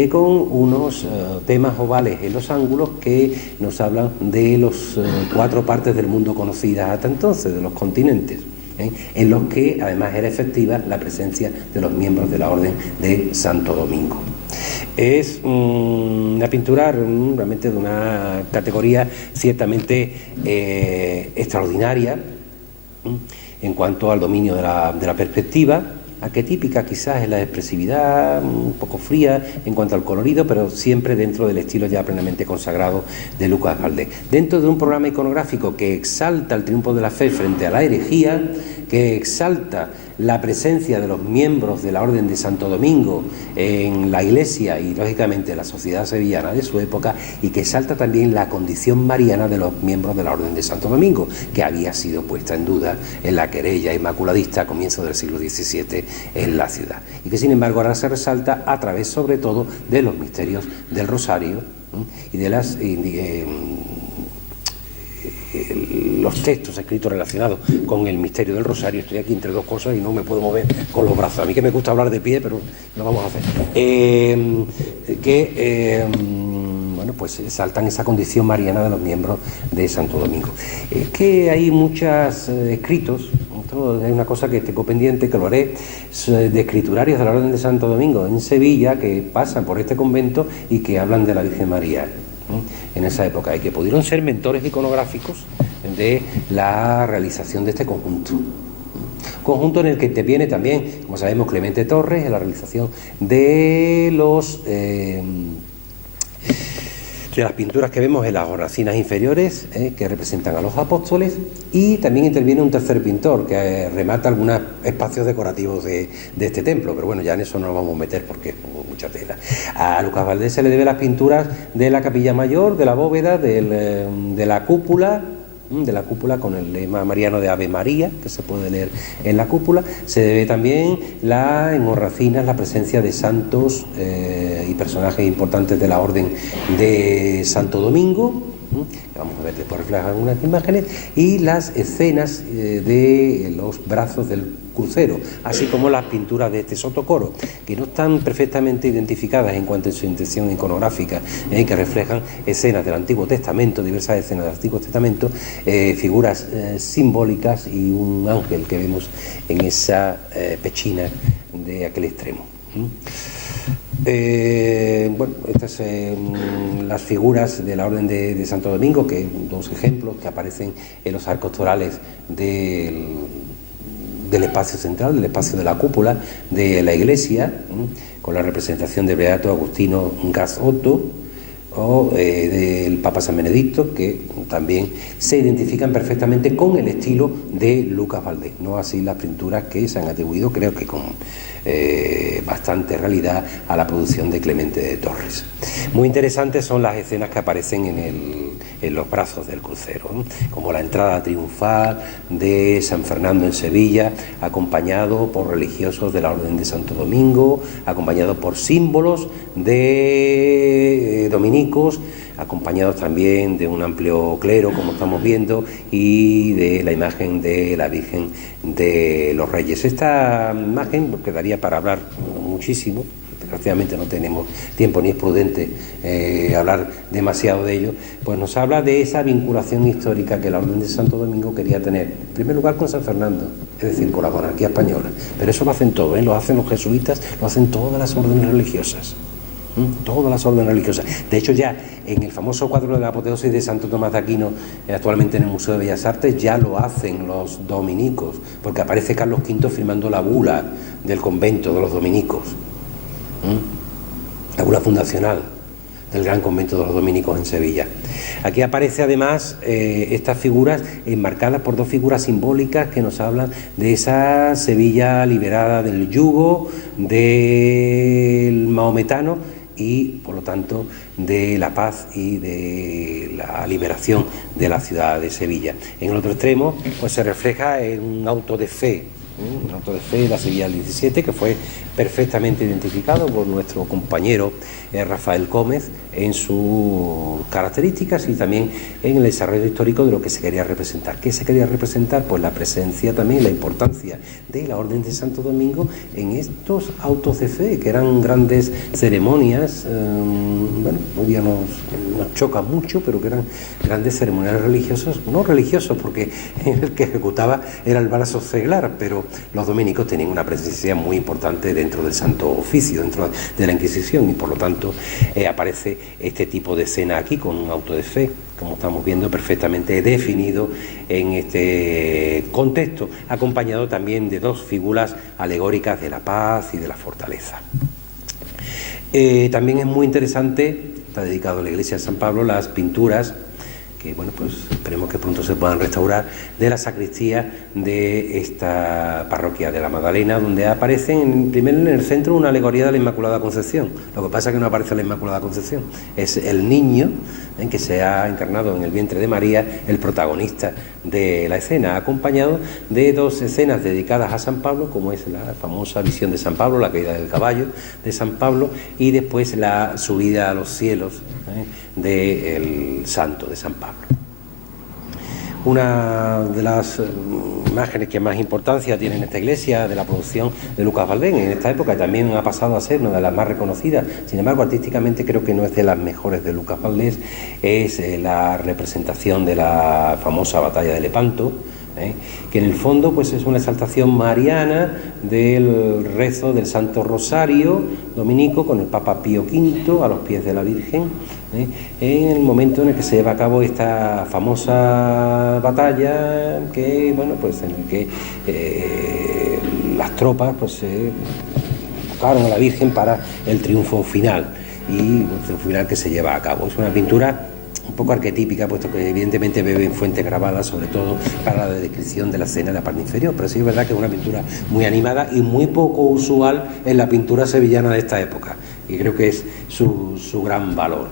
con unos temas ovales en los ángulos que nos hablan de los 4 partes del mundo conocidas hasta entonces, de los continentes, en los que además era efectiva la presencia de los miembros de la Orden de Santo Domingo. Es una pintura realmente de una categoría ciertamente extraordinaria en cuanto al dominio de la perspectiva, arquetípica quizás en la expresividad, un poco fría en cuanto al colorido, pero siempre dentro del estilo ya plenamente consagrado de Lucas Valdés. Dentro de un programa iconográfico que exalta el triunfo de la fe frente a la herejía, que exalta la presencia de los miembros de la Orden de Santo Domingo en la Iglesia y, lógicamente, la sociedad sevillana de su época, y que exalta también la condición mariana de los miembros de la Orden de Santo Domingo, que había sido puesta en duda en la querella inmaculadista a comienzos del siglo XVII en la ciudad, y que, sin embargo, ahora se resalta a través, sobre todo, de los misterios del Rosario y de los textos escritos relacionados con el misterio del Rosario. Estoy aquí entre dos cosas y no me puedo mover con los brazos. A mí que me gusta hablar de pie, pero lo vamos a hacer. Bueno, pues saltan esa condición mariana de los miembros de Santo Domingo. Es que hay muchos escritos, hay una cosa que tengo pendiente, que lo haré, de escriturarios de la Orden de Santo Domingo en Sevilla, que pasan por este convento y que hablan de la Virgen María en esa época, y que pudieron ser mentores iconográficos de la realización de este conjunto en el que interviene también, como sabemos, Clemente Torres en la realización de de las pinturas que vemos en las hornacinas inferiores, que representan a los apóstoles, y también interviene un tercer pintor que remata algunos espacios decorativos de este templo, pero bueno, ya en eso no nos vamos a meter porque es mucha tela. A Lucas Valdés se le debe las pinturas de la capilla mayor, de la bóveda, de la cúpula con el lema mariano de Ave María, que se puede leer en la cúpula. Se debe también en hornacinas la presencia de santos y personajes importantes de la Orden de Santo Domingo, vamos a ver después reflejadas algunas imágenes, y las escenas de los brazos del crucero, así como las pinturas de este sotocoro, que no están perfectamente identificadas en cuanto a su intención iconográfica, que reflejan escenas del Antiguo Testamento, diversas escenas del Antiguo Testamento, figuras simbólicas y un ángel que vemos en esa pechina de aquel extremo. Bueno, estas las figuras de la Orden de Santo Domingo, que dos ejemplos que aparecen en los arcos torales del espacio central, del espacio de la cúpula de la iglesia, con la representación del beato Agustino Gas Otto o del Papa San Benedicto, que también se identifican perfectamente con el estilo de Lucas Valdés, no así las pinturas que se han atribuido, creo que con bastante realidad, a la producción de Clemente de Torres. Muy interesantes son las escenas que aparecen en los brazos del crucero, ¿no? Como la entrada triunfal de San Fernando en Sevilla, acompañado por religiosos de la Orden de Santo Domingo, acompañado por símbolos de dominicos, acompañados también de un amplio clero, como estamos viendo, y de la imagen de la Virgen de los Reyes. Esta imagen quedaría para hablar muchísimo. Desgraciadamente no tenemos tiempo ni es prudente hablar demasiado de ello, pues nos habla de esa vinculación histórica que la Orden de Santo Domingo quería tener, en primer lugar con San Fernando, es decir, con la monarquía española, pero eso lo hacen todos, lo hacen los jesuitas, lo hacen todas las órdenes religiosas. Todas las órdenes religiosas. De hecho, ya en el famoso cuadro de la apoteosis de Santo Tomás de Aquino, actualmente en el Museo de Bellas Artes, ya lo hacen los dominicos, porque aparece Carlos V firmando la bula del convento de los dominicos, la bula fundacional del gran convento de los dominicos en Sevilla. Aquí aparece además estas figuras enmarcadas por dos figuras simbólicas que nos hablan de esa Sevilla liberada del yugo del maometano y, por lo tanto, de la paz y de la liberación de la ciudad de Sevilla. En el otro extremo, pues se refleja en un auto de fe, de la Sevilla del 17, que fue perfectamente identificado por nuestro compañero Rafael Gómez en sus características y también en el desarrollo histórico de lo que se quería representar. ¿Qué se quería representar? Pues la presencia también, la importancia de la Orden de Santo Domingo en estos autos de fe, que eran grandes ceremonias, hoy día nos choca mucho, pero que eran grandes ceremoniales religiosos, no religiosos, porque el que ejecutaba era el brazo seglar, pero los dominicos tenían una presencia muy importante dentro del Santo Oficio, dentro de la Inquisición, y por lo tanto aparece este tipo de escena aquí con un auto de fe, como estamos viendo, perfectamente definido en este contexto, acompañado también de dos figuras alegóricas de la paz y de la fortaleza. También es muy interesante, está dedicado a la iglesia de San Pablo, las pinturas que, bueno, pues esperemos que pronto se puedan restaurar, de la sacristía de esta parroquia de la Magdalena, donde aparecen primero en el centro una alegoría de la Inmaculada Concepción. Lo que pasa es que no aparece la Inmaculada Concepción, es el niño en que se ha encarnado en el vientre de María, el protagonista de la escena, acompañado de dos escenas dedicadas a San Pablo, como es la famosa visión de San Pablo, la caída del caballo de San Pablo, y después la subida a los cielos del santo de San Pablo. Una de las imágenes que más importancia tiene en esta iglesia de la producción de Lucas Valdés en esta época, también ha pasado a ser una de las más reconocidas, sin embargo artísticamente creo que no es de las mejores de Lucas Valdés, es la representación de la famosa batalla de Lepanto, que en el fondo pues es una exaltación mariana del rezo del Santo Rosario dominico con el Papa Pío V a los pies de la Virgen, en el momento en el que se lleva a cabo esta famosa batalla, que bueno, pues en el que las tropas pues se buscaron a la Virgen para el triunfo final, y el final que se lleva a cabo. Es una pintura un poco arquetípica, puesto que evidentemente bebe en fuentes grabadas, sobre todo para la descripción de la escena de la parte inferior, pero sí es verdad que es una pintura muy animada y muy poco usual en la pintura sevillana de esta época, y creo que es su gran valor.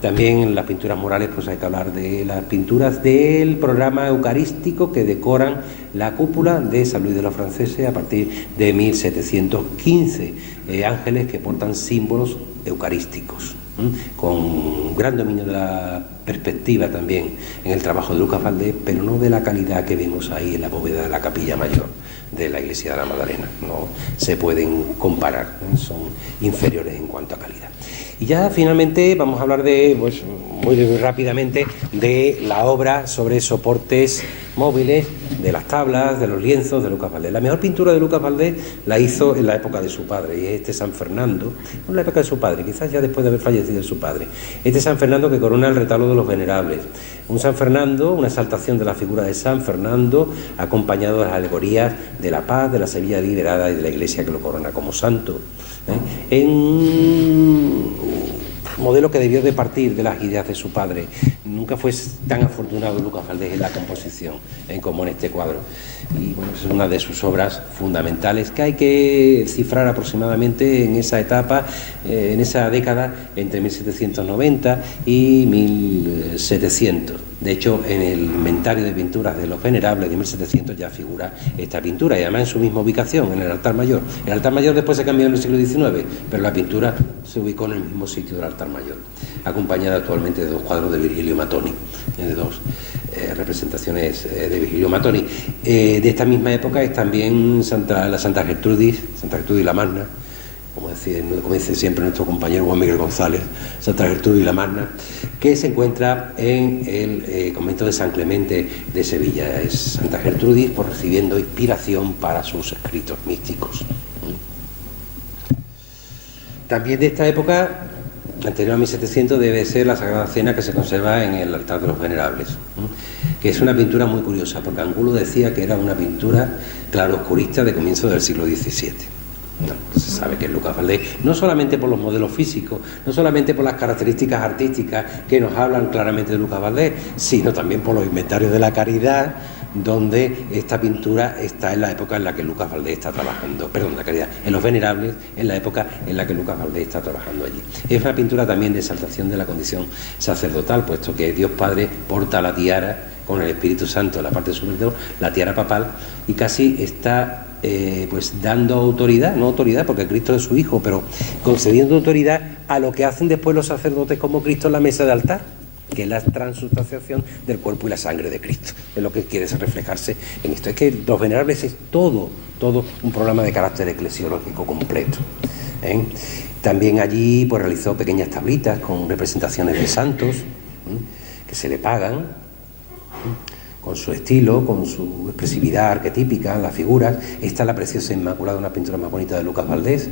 También en las pinturas murales pues hay que hablar de las pinturas del programa eucarístico que decoran la cúpula de San Luis de los Franceses a partir de 1715, ángeles que portan símbolos eucarísticos, con gran dominio de la perspectiva también en el trabajo de Lucas Valdés, pero no de la calidad que vemos ahí en la bóveda de la capilla mayor de la iglesia de la Magdalena. No se pueden comparar, son inferiores en cuanto a calidad. Y ya finalmente vamos a hablar de muy rápidamente de la obra sobre soportes móviles, de las tablas, de los lienzos de Lucas Valdés. La mejor pintura de Lucas Valdés la hizo en la época de su padre, y es este San Fernando, en la época de su padre, quizás ya después de haber fallecido su padre. Este San Fernando que corona el retablo de los venerables. Un San Fernando, una exaltación de la figura de San Fernando, acompañado de las alegorías de la paz, de la Sevilla liberada y de la Iglesia que lo corona como santo. En un modelo que debió de partir de las ideas de su padre. Nunca fue tan afortunado Lucas Valdés en la composición como en este cuadro. Y bueno, es una de sus obras fundamentales que hay que cifrar aproximadamente en esa etapa, en esa década entre 1790 y 1700. De hecho, en el inventario de pinturas de los venerables de 1700 ya figura esta pintura, y además en su misma ubicación, en el altar mayor. El altar mayor después se cambió en el siglo XIX, pero la pintura se ubicó en el mismo sitio del altar mayor, acompañada actualmente de dos cuadros de Virgilio Mattoni, de dos representaciones de Virgilio Mattoni. De esta misma época es también la Santa Gertrudis la Magna, como dice siempre nuestro compañero Juan Miguel González, Santa Gertrudis la Magna, que se encuentra en el convento de San Clemente de Sevilla. Es Santa Gertrudis por recibiendo inspiración para sus escritos místicos. También de esta época, anterior a 1700, debe ser la Sagrada Cena que se conserva en el altar de los venerables, que es una pintura muy curiosa, porque Angulo decía que era una pintura claroscurista de comienzo del siglo XVII. No, se sabe que es Lucas Valdés, no solamente por los modelos físicos, no solamente por las características artísticas que nos hablan claramente de Lucas Valdés, sino también por los inventarios de la Caridad, donde esta pintura está en la época en la que Lucas Valdés está trabajando, la Caridad, en los venerables, en la época en la que Lucas Valdés está trabajando allí. Es una pintura también de exaltación de la condición sacerdotal, puesto que Dios Padre porta la tiara con el Espíritu Santo en la parte superior, la tiara papal, y casi está pues dando autoridad, no autoridad porque Cristo es su Hijo, pero concediendo autoridad a lo que hacen después los sacerdotes como Cristo en la mesa de altar, que es la transubstanciación del cuerpo y la sangre de Cristo. Es lo que quiere reflejarse en esto. Es que los venerables es todo un programa de carácter eclesiológico completo. También allí pues realizó pequeñas tablitas con representaciones de santos que se le pagan, con su estilo, con su expresividad arquetípica, las figuras. Esta es la preciosa Inmaculada, una pintura más bonita de Lucas Valdés,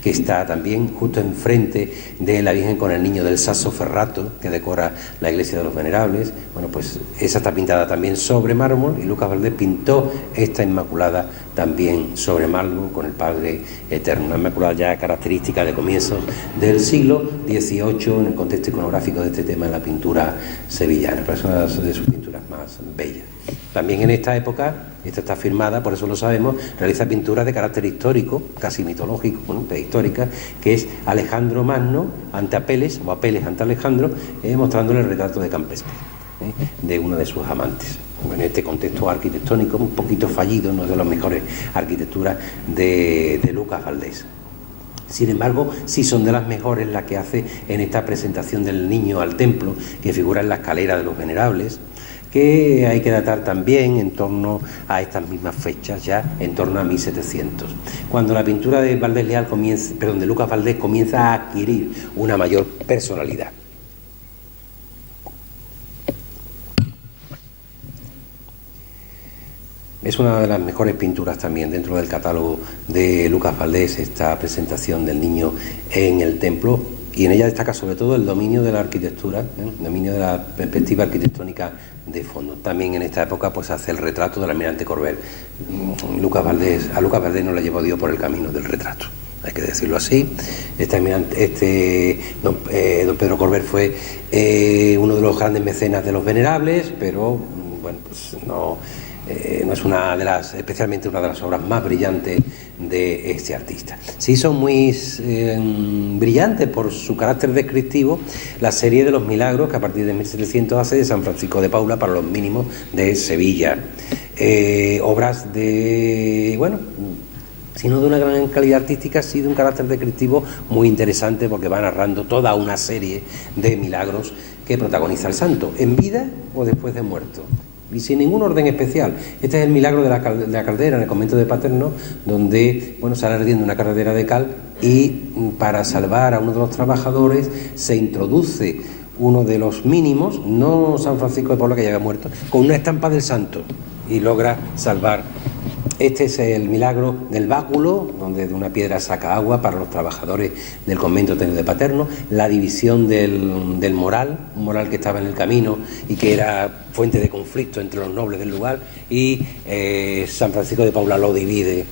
que está también justo enfrente de la Virgen con el niño del Sasso Ferrato, que decora la iglesia de los venerables. Bueno, pues esa está pintada también sobre mármol, y Lucas Valdés pintó esta Inmaculada también sobre mármol con el Padre Eterno, una Inmaculada ya característica de comienzos del siglo XVIII en el contexto iconográfico de este tema en la pintura sevillana, pero es una de sus pinturas más bellas. También en esta época, esta está firmada, por eso lo sabemos, realiza pinturas de carácter histórico, casi mitológico, prehistóricas, que es Alejandro Magno ante Apeles, o Apeles ante Alejandro, mostrándole el retrato de Campespe, de uno de sus amantes. En este contexto arquitectónico un poquito fallido, no es de las mejores arquitecturas de Lucas Valdés. Sin embargo, sí son de las mejores las que hace en esta presentación del niño al templo, que figura en la escalera de los venerables, que hay que datar también en torno a estas mismas fechas, ya en torno a 1700, cuando la pintura de de Lucas Valdés comienza a adquirir una mayor personalidad. Es una de las mejores pinturas también dentro del catálogo de Lucas Valdés, esta presentación del niño en el templo, y en ella destaca sobre todo el dominio de la arquitectura, el dominio de la perspectiva arquitectónica de fondo. También en esta época pues hace el retrato del almirante Corbel. A Lucas Valdés no le llevó Dios por el camino del retrato, hay que decirlo así. Don Pedro Corbel fue uno de los grandes mecenas de los venerables, pero bueno, pues no es especialmente una de las obras más brillantes de este artista. Sí son muy brillantes por su carácter descriptivo la serie de los milagros que a partir de 1700 hace de San Francisco de Paula para los mínimos de Sevilla. Obras sino de una gran calidad artística, sí de un carácter descriptivo muy interesante, porque va narrando toda una serie de milagros que protagoniza el santo, en vida o después de muerto, y sin ningún orden especial. Este es el milagro de la caldera en el convento de Paterno, donde sale ardiendo una caldera de cal, y para salvar a uno de los trabajadores se introduce uno de los mínimos, no San Francisco de Paula, que ya había muerto, con una estampa del santo y logra salvar. Este es el milagro del báculo, donde de una piedra saca agua para los trabajadores del convento de Paterno, la división del moral, un moral que estaba en el camino y que era fuente de conflicto entre los nobles del lugar, y San Francisco de Paula lo divide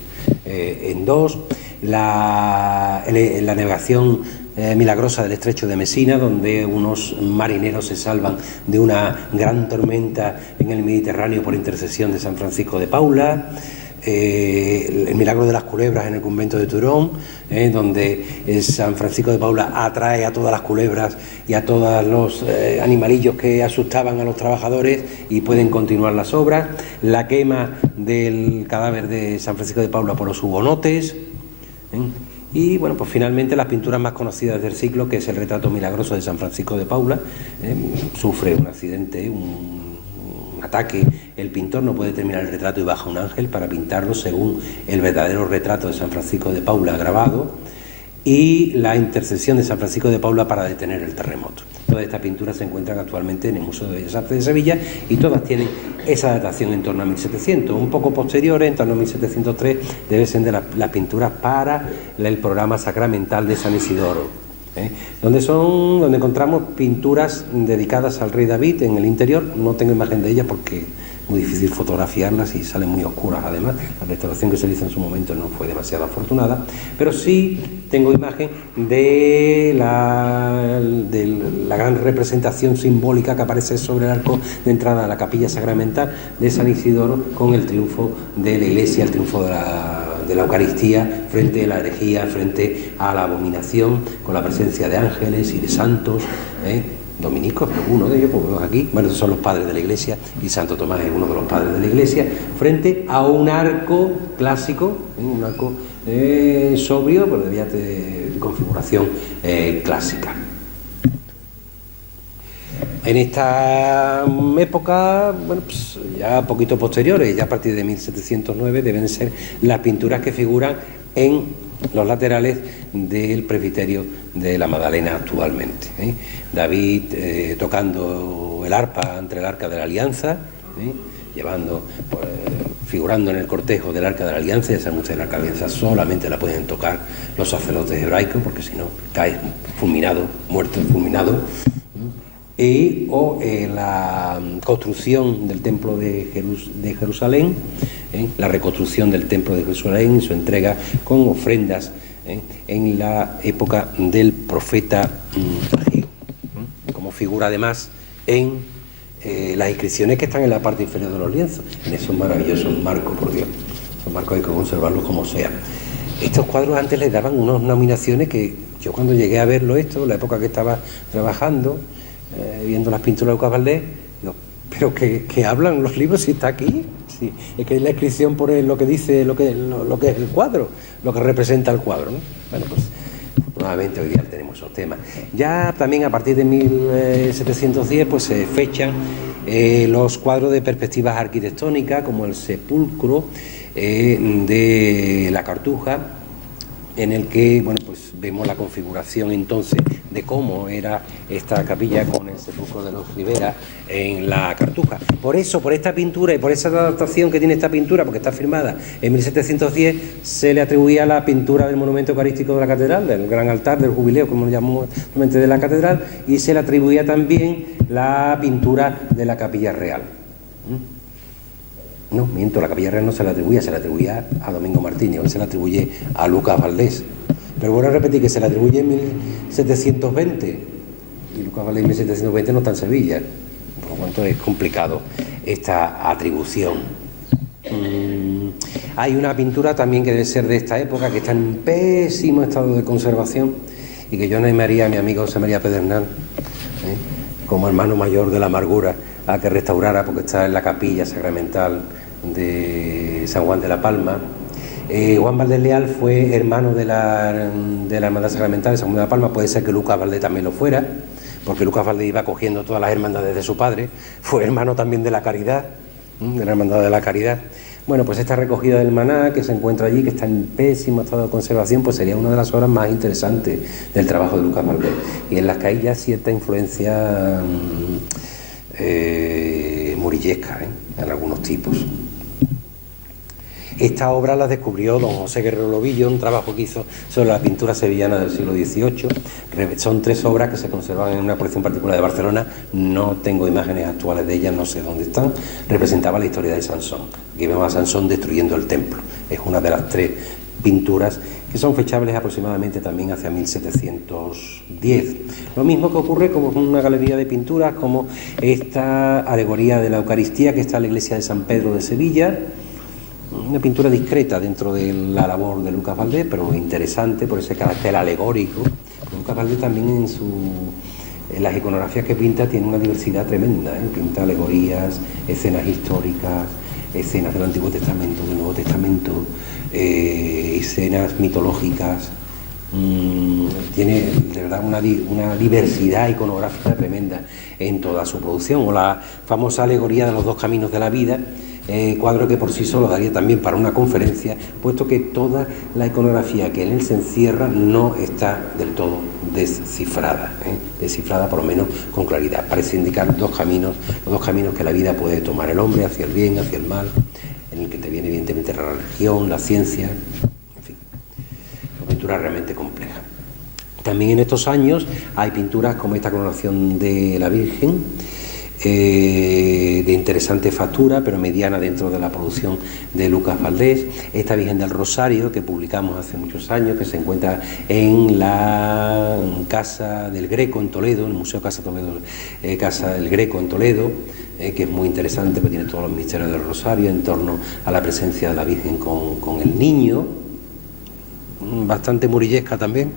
en dos. La navegación milagrosa del estrecho de Mesina, donde unos marineros se salvan de una gran tormenta en el Mediterráneo por intercesión de San Francisco de Paula. El milagro de las culebras en el convento de Turón, donde San Francisco de Paula atrae a todas las culebras y a todos los animalillos que asustaban a los trabajadores y pueden continuar las obras. La quema del cadáver de San Francisco de Paula por los hugonotes. Y bueno, pues finalmente las pinturas más conocidas del ciclo, que es el retrato milagroso de San Francisco de Paula. Sufre un accidente, un ataque, el pintor no puede terminar el retrato y baja un ángel para pintarlo según el verdadero retrato de San Francisco de Paula grabado, y la intercesión de San Francisco de Paula para detener el terremoto. Todas estas pinturas se encuentran actualmente en el Museo de Bellas Artes de Sevilla y todas tienen esa datación en torno a 1700. Un poco posteriores, en torno a 1703, deben ser de las pinturas para el programa sacramental de San Isidoro. Donde encontramos pinturas dedicadas al rey David en el interior. No tengo imagen de ellas porque es muy difícil fotografiarlas y salen muy oscuras. Además, la restauración que se hizo en su momento no fue demasiado afortunada, pero sí tengo imagen de la gran representación simbólica que aparece sobre el arco de entrada a la capilla sacramental de San Isidoro, con el triunfo de la Iglesia, el triunfo de la Eucaristía frente a la herejía, frente a la abominación, con la presencia de ángeles y de santos, dominicos, uno de ellos, pues vemos aquí, bueno, estos son los padres de la Iglesia, y Santo Tomás es uno de los padres de la Iglesia, frente a un arco clásico, un arco sobrio, pero de configuración clásica. En esta época, bueno, pues ya poquito posteriores, ya a partir de 1709, deben ser las pinturas que figuran en los laterales del presbiterio de la Magdalena actualmente. David tocando el arpa entre el Arca de la Alianza, figurando en el cortejo del Arca de la Alianza. Ya saben ustedes, el Arca de la Alianza solamente la pueden tocar los sacerdotes hebraicos, porque si no cae fulminado, muerto, fulminado. O la construcción del templo de Jerusalén, la reconstrucción del templo de Jerusalén, su entrega con ofrendas en la época del profeta Ageo, como figura además en las inscripciones que están en la parte inferior de los lienzos, en esos maravillosos marcos, por Dios, esos marcos hay que conservarlos como sea. Estos cuadros antes les daban unas nominaciones que yo, cuando llegué a verlo esto, la época que estaba trabajando, viendo las pinturas de Lucas Valdés, digo, pero que hablan los libros si está aquí. Sí, es que es la inscripción por lo que dice, lo que es el cuadro, lo que representa el cuadro, ¿no? Bueno, pues nuevamente hoy día tenemos esos temas. Ya también a partir de 1710 pues se fechan los cuadros de perspectivas arquitectónicas, como el sepulcro de la Cartuja, en el que, bueno, pues vemos la configuración entonces de cómo era esta capilla con el sepulcro de los Rivera en la Cartuja. Por eso, por esta pintura y por esa adaptación que tiene esta pintura, porque está firmada en 1710, se le atribuía la pintura del monumento eucarístico de la catedral, del gran altar, del jubileo, como lo llamamos actualmente, de la catedral, y se le atribuía también la pintura de la capilla real. No, miento, la capilla real no se la atribuía a Domingo Martínez, hoy se la atribuye a Lucas Valdés. Pero bueno, repetir que se la atribuye en 1720, y Lucas Valdés en 1720 no está en Sevilla, por lo tanto es complicado esta atribución. Hay una pintura también que debe ser de esta época, que está en pésimo estado de conservación, y que yo animaría a mi amigo José María Pedernal, como hermano mayor de la amargura, a que restaurara, porque está en la capilla sacramental de San Juan de la Palma. Juan Valdés Leal fue hermano de la hermandad sacramental de San Juan de la Palma. Puede ser que Lucas Valdés también lo fuera, porque Lucas Valdés iba cogiendo todas las hermandades de su padre. Fue hermano también de la Caridad, de la Hermandad de la Caridad. Bueno, pues esta recogida del Maná, que se encuentra allí, que está en pésimo estado de conservación, pues sería una de las obras más interesantes del trabajo de Lucas Valdés, y en las que hay ya cierta influencia murillesca, en algunos tipos. Esta obra la descubrió don José Guerrero Lobillo, un trabajo que hizo sobre la pintura sevillana del siglo XVIII. Son 3 obras que se conservan en una colección particular de Barcelona. No tengo imágenes actuales de ellas, no sé dónde están. Representaba la historia de Sansón. Aquí vemos a Sansón destruyendo el templo. Es una de las 3 pinturas que son fechables aproximadamente también hacia 1710. Lo mismo que ocurre como con una galería de pinturas como esta alegoría de la Eucaristía que está en la iglesia de San Pedro de Sevilla. Una pintura discreta dentro de la labor de Lucas Valdés, pero muy interesante por ese carácter alegórico. Lucas Valdés también en las iconografías que pinta tiene una diversidad tremenda, pinta alegorías, escenas históricas, escenas del Antiguo Testamento, del Nuevo Testamento, escenas mitológicas. Tiene de verdad una diversidad iconográfica tremenda en toda su producción, o la famosa alegoría de los 2 caminos de la vida, cuadro que por sí solo daría también para una conferencia, puesto que toda la iconografía que en él se encierra no está del todo descifrada, descifrada por lo menos con claridad. Parece indicar los 2 caminos que la vida puede tomar el hombre, hacia el bien, hacia el mal, en el que te viene evidentemente la religión, la ciencia, en fin, una pintura realmente compleja. También en estos años hay pinturas como esta coronación de la Virgen, de interesante factura, pero mediana dentro de la producción de Lucas Valdés. Esta Virgen del Rosario, que publicamos hace muchos años, que se encuentra en la Casa del Greco en Toledo, en el Museo Casa del Greco en Toledo, que es muy interesante, porque tiene todos los misterios del Rosario en torno a la presencia de la Virgen con el niño, bastante murillesca también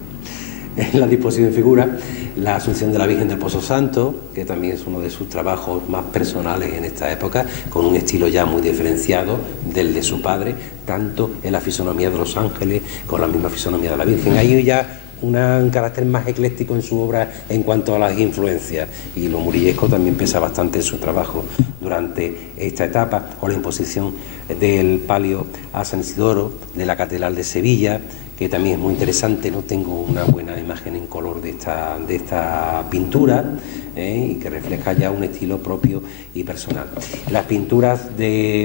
en la disposición de figuras. La Asunción de la Virgen del Pozo Santo, que también es uno de sus trabajos más personales en esta época, con un estilo ya muy diferenciado del de su padre, tanto en la fisonomía de los ángeles, con la misma fisonomía de la Virgen. Hay ya un carácter más ecléctico en su obra en cuanto a las influencias, y lo murillesco también pesa bastante en su trabajo durante esta etapa, o la imposición del palio a San Isidoro de la Catedral de Sevilla, que también es muy interesante. No tengo una buena imagen en color de esta pintura, y que refleja ya un estilo propio y personal. Las pinturas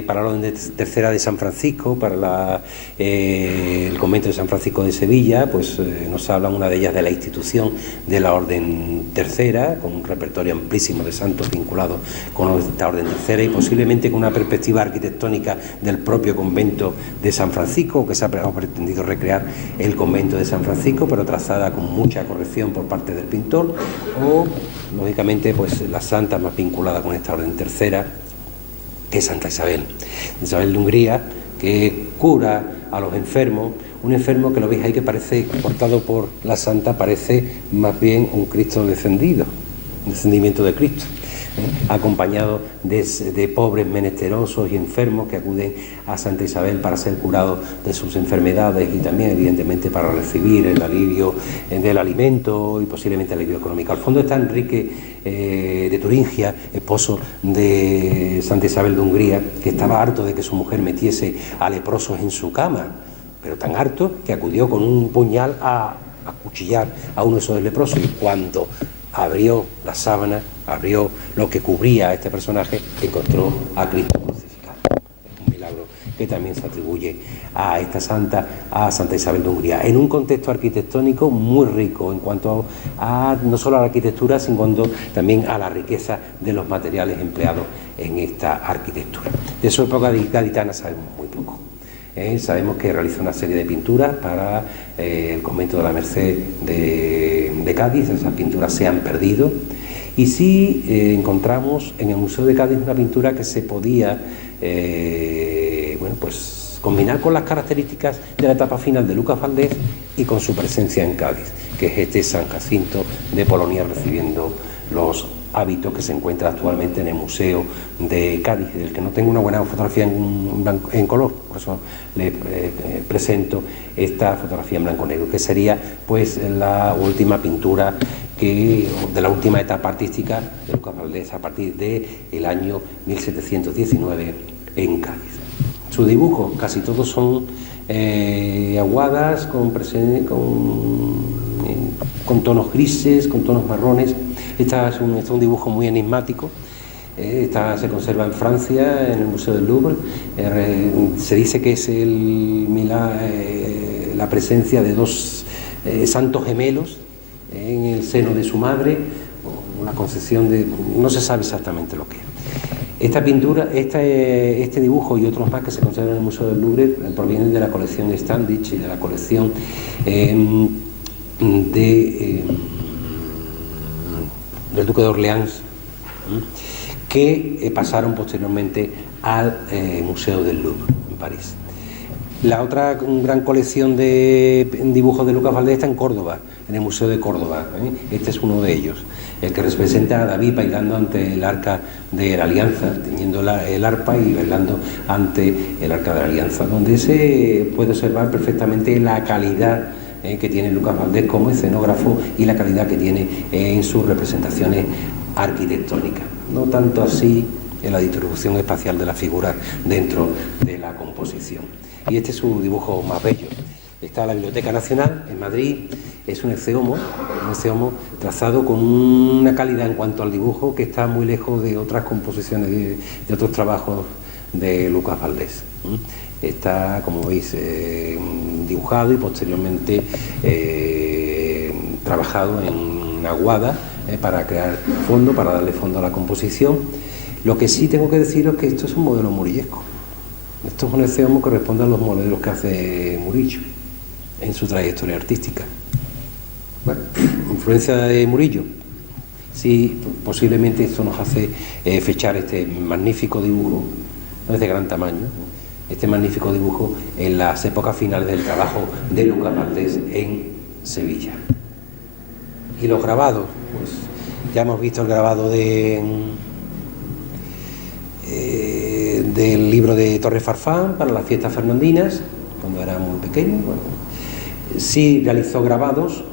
para la Orden Tercera de San Francisco, para el convento de San Francisco de Sevilla, pues nos hablan, una de ellas, de la institución de la Orden Tercera, con un repertorio amplísimo de santos vinculados con esta Orden Tercera, y posiblemente con una perspectiva arquitectónica del propio convento de San Francisco, que se ha pretendido recrear el convento de San Francisco, pero trazada con mucha corrección por parte del pintor, o lógicamente pues la santa más vinculada con esta Orden Tercera, que es Santa Isabel de Hungría, que cura a los enfermos. Un enfermo que lo veis ahí, que parece portado por la santa, parece más bien un Cristo descendido, un descendimiento de Cristo, acompañado de pobres menesterosos y enfermos que acuden a Santa Isabel para ser curados de sus enfermedades, y también evidentemente para recibir el alivio del alimento y posiblemente el alivio económico. Al fondo está Enrique de Turingia, esposo de Santa Isabel de Hungría, que estaba harto de que su mujer metiese a leprosos en su cama, pero tan harto que acudió con un puñal a acuchillar a uno de esos leprosos, y cuando abrió la sábana, abrió lo que cubría a este personaje, encontró a Cristo crucificado. Es un milagro que también se atribuye a esta santa, a Santa Isabel de Hungría, en un contexto arquitectónico muy rico en cuanto a no solo a la arquitectura, sino también a la riqueza de los materiales empleados en esta arquitectura. De su época gaditana sabemos muy poco. Sabemos que realizó una serie de pinturas para el convento de la Merced de Cádiz. Esas pinturas se han perdido, y sí encontramos en el Museo de Cádiz una pintura que se podía combinar con las características de la etapa final de Lucas Valdés y con su presencia en Cádiz, que es este San Jacinto de Polonia recibiendo los hábitos, que se encuentra actualmente en el Museo de Cádiz, del que no tengo una buena fotografía en color, por eso le presento esta fotografía en blanco-negro, que sería pues la última pintura de la última etapa artística de Lucas Valdés a partir del año 1719 en Cádiz. Sus dibujos casi todos son aguadas, con tonos grises, con tonos marrones. Este es un dibujo muy enigmático. Se conserva en Francia, en el Museo del Louvre. Se dice que es la presencia de dos santos gemelos en el seno de su madre, o la concepción de... no se sabe exactamente lo que es. Esta pintura, este dibujo y otros más que se conservan en el Museo del Louvre provienen de la colección Standish y de la colección del Duque de Orleans, que pasaron posteriormente al Museo del Louvre en París. La otra gran colección de dibujos de Lucas Valdés está en Córdoba, en el Museo de Córdoba. Este es uno de ellos, el que representa a David bailando ante el arca de la alianza, teniendo el arpa y bailando ante el arca de la alianza, donde se puede observar perfectamente la calidad que tiene Lucas Valdés como escenógrafo y la calidad que tiene en sus representaciones arquitectónicas. No tanto así en la distribución espacial de las figuras dentro de la composición. Y este es su dibujo más bello. Está en la Biblioteca Nacional en Madrid. Es un ecceomo trazado con una calidad en cuanto al dibujo que está muy lejos de otras composiciones, de otros trabajos de Lucas Valdés. Está, como veis, dibujado y posteriormente trabajado en aguada para crear fondo, para darle fondo a la composición. Lo que sí tengo que deciros es que esto es un modelo murillesco. Esto es un ecceomo que responde a los modelos que hace Murillo en su trayectoria artística. Bueno, influencia de Murillo. Sí, posiblemente esto nos hace fechar este magnífico dibujo, no es de gran tamaño, este magnífico dibujo en las épocas finales del trabajo de Lucas Valdés en Sevilla. Y los grabados, pues ya hemos visto el grabado del libro de Torres Farfán para las fiestas fernandinas, cuando era muy pequeño. Bueno, sí realizó grabados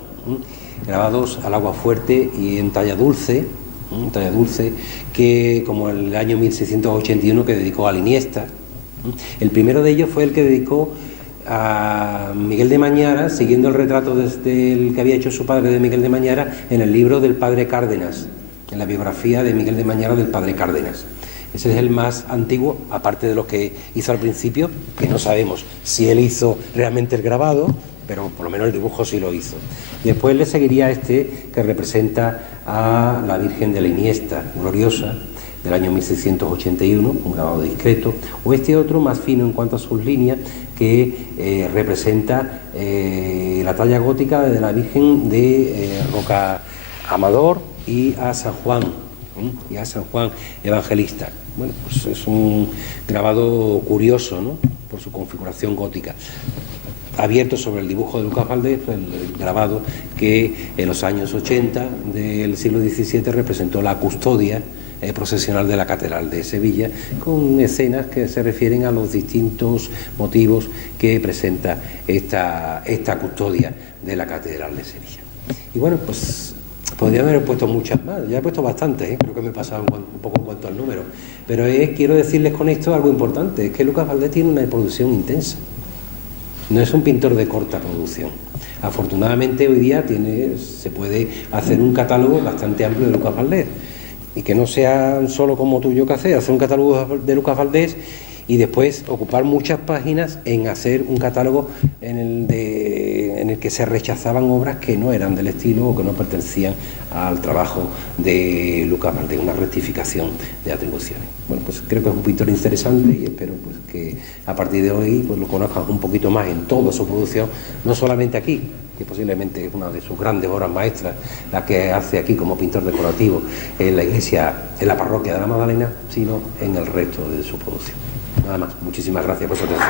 al agua fuerte y en talla dulce, que como el año 1681 que dedicó a la Iniesta. El primero de ellos fue el que dedicó a Miguel de Mañara, siguiendo el retrato desde el que había hecho su padre de Miguel de Mañara en el libro del padre Cárdenas, en la biografía de Miguel de Mañara del padre Cárdenas. Ese es el más antiguo, aparte de lo que hizo al principio, que no sabemos si él hizo realmente el grabado, pero por lo menos el dibujo sí lo hizo. Después le seguiría este, que representa a la Virgen de la Iniesta, gloriosa, del año 1681, un grabado discreto, o este otro más fino en cuanto a sus líneas, que representa la talla gótica de la Virgen de Roca Amador y a San Juan Evangelista. Bueno, pues es un grabado curioso, ¿no?, por su configuración gótica. Abierto sobre el dibujo de Lucas Valdés, el grabado que en los años 80 del siglo XVII representó la custodia procesional de la Catedral de Sevilla, con escenas que se refieren a los distintos motivos que presenta esta custodia de la Catedral de Sevilla. Y bueno, pues podría haber puesto muchas más, ya he puesto bastantes, creo que me he pasado un poco en cuanto al número, pero quiero decirles con esto algo importante, es que Lucas Valdés tiene una producción intensa, no es un pintor de corta producción. Afortunadamente hoy día se puede hacer un catálogo bastante amplio de Lucas Valdés, y que no sea solo como tú y yo que hacer un catálogo de Lucas Valdés y después ocupar muchas páginas en hacer un catálogo en el que se rechazaban obras que no eran del estilo o que no pertenecían al trabajo de Lucas Valdés, una rectificación de atribuciones. Bueno, pues creo que es un pintor interesante y espero pues que a partir de hoy pues lo conozcan un poquito más en toda su producción, no solamente aquí, que posiblemente es una de sus grandes obras maestras, la que hace aquí como pintor decorativo en la iglesia, en la parroquia de la Magdalena, sino en el resto de su producción. Nada más, muchísimas gracias por su atención.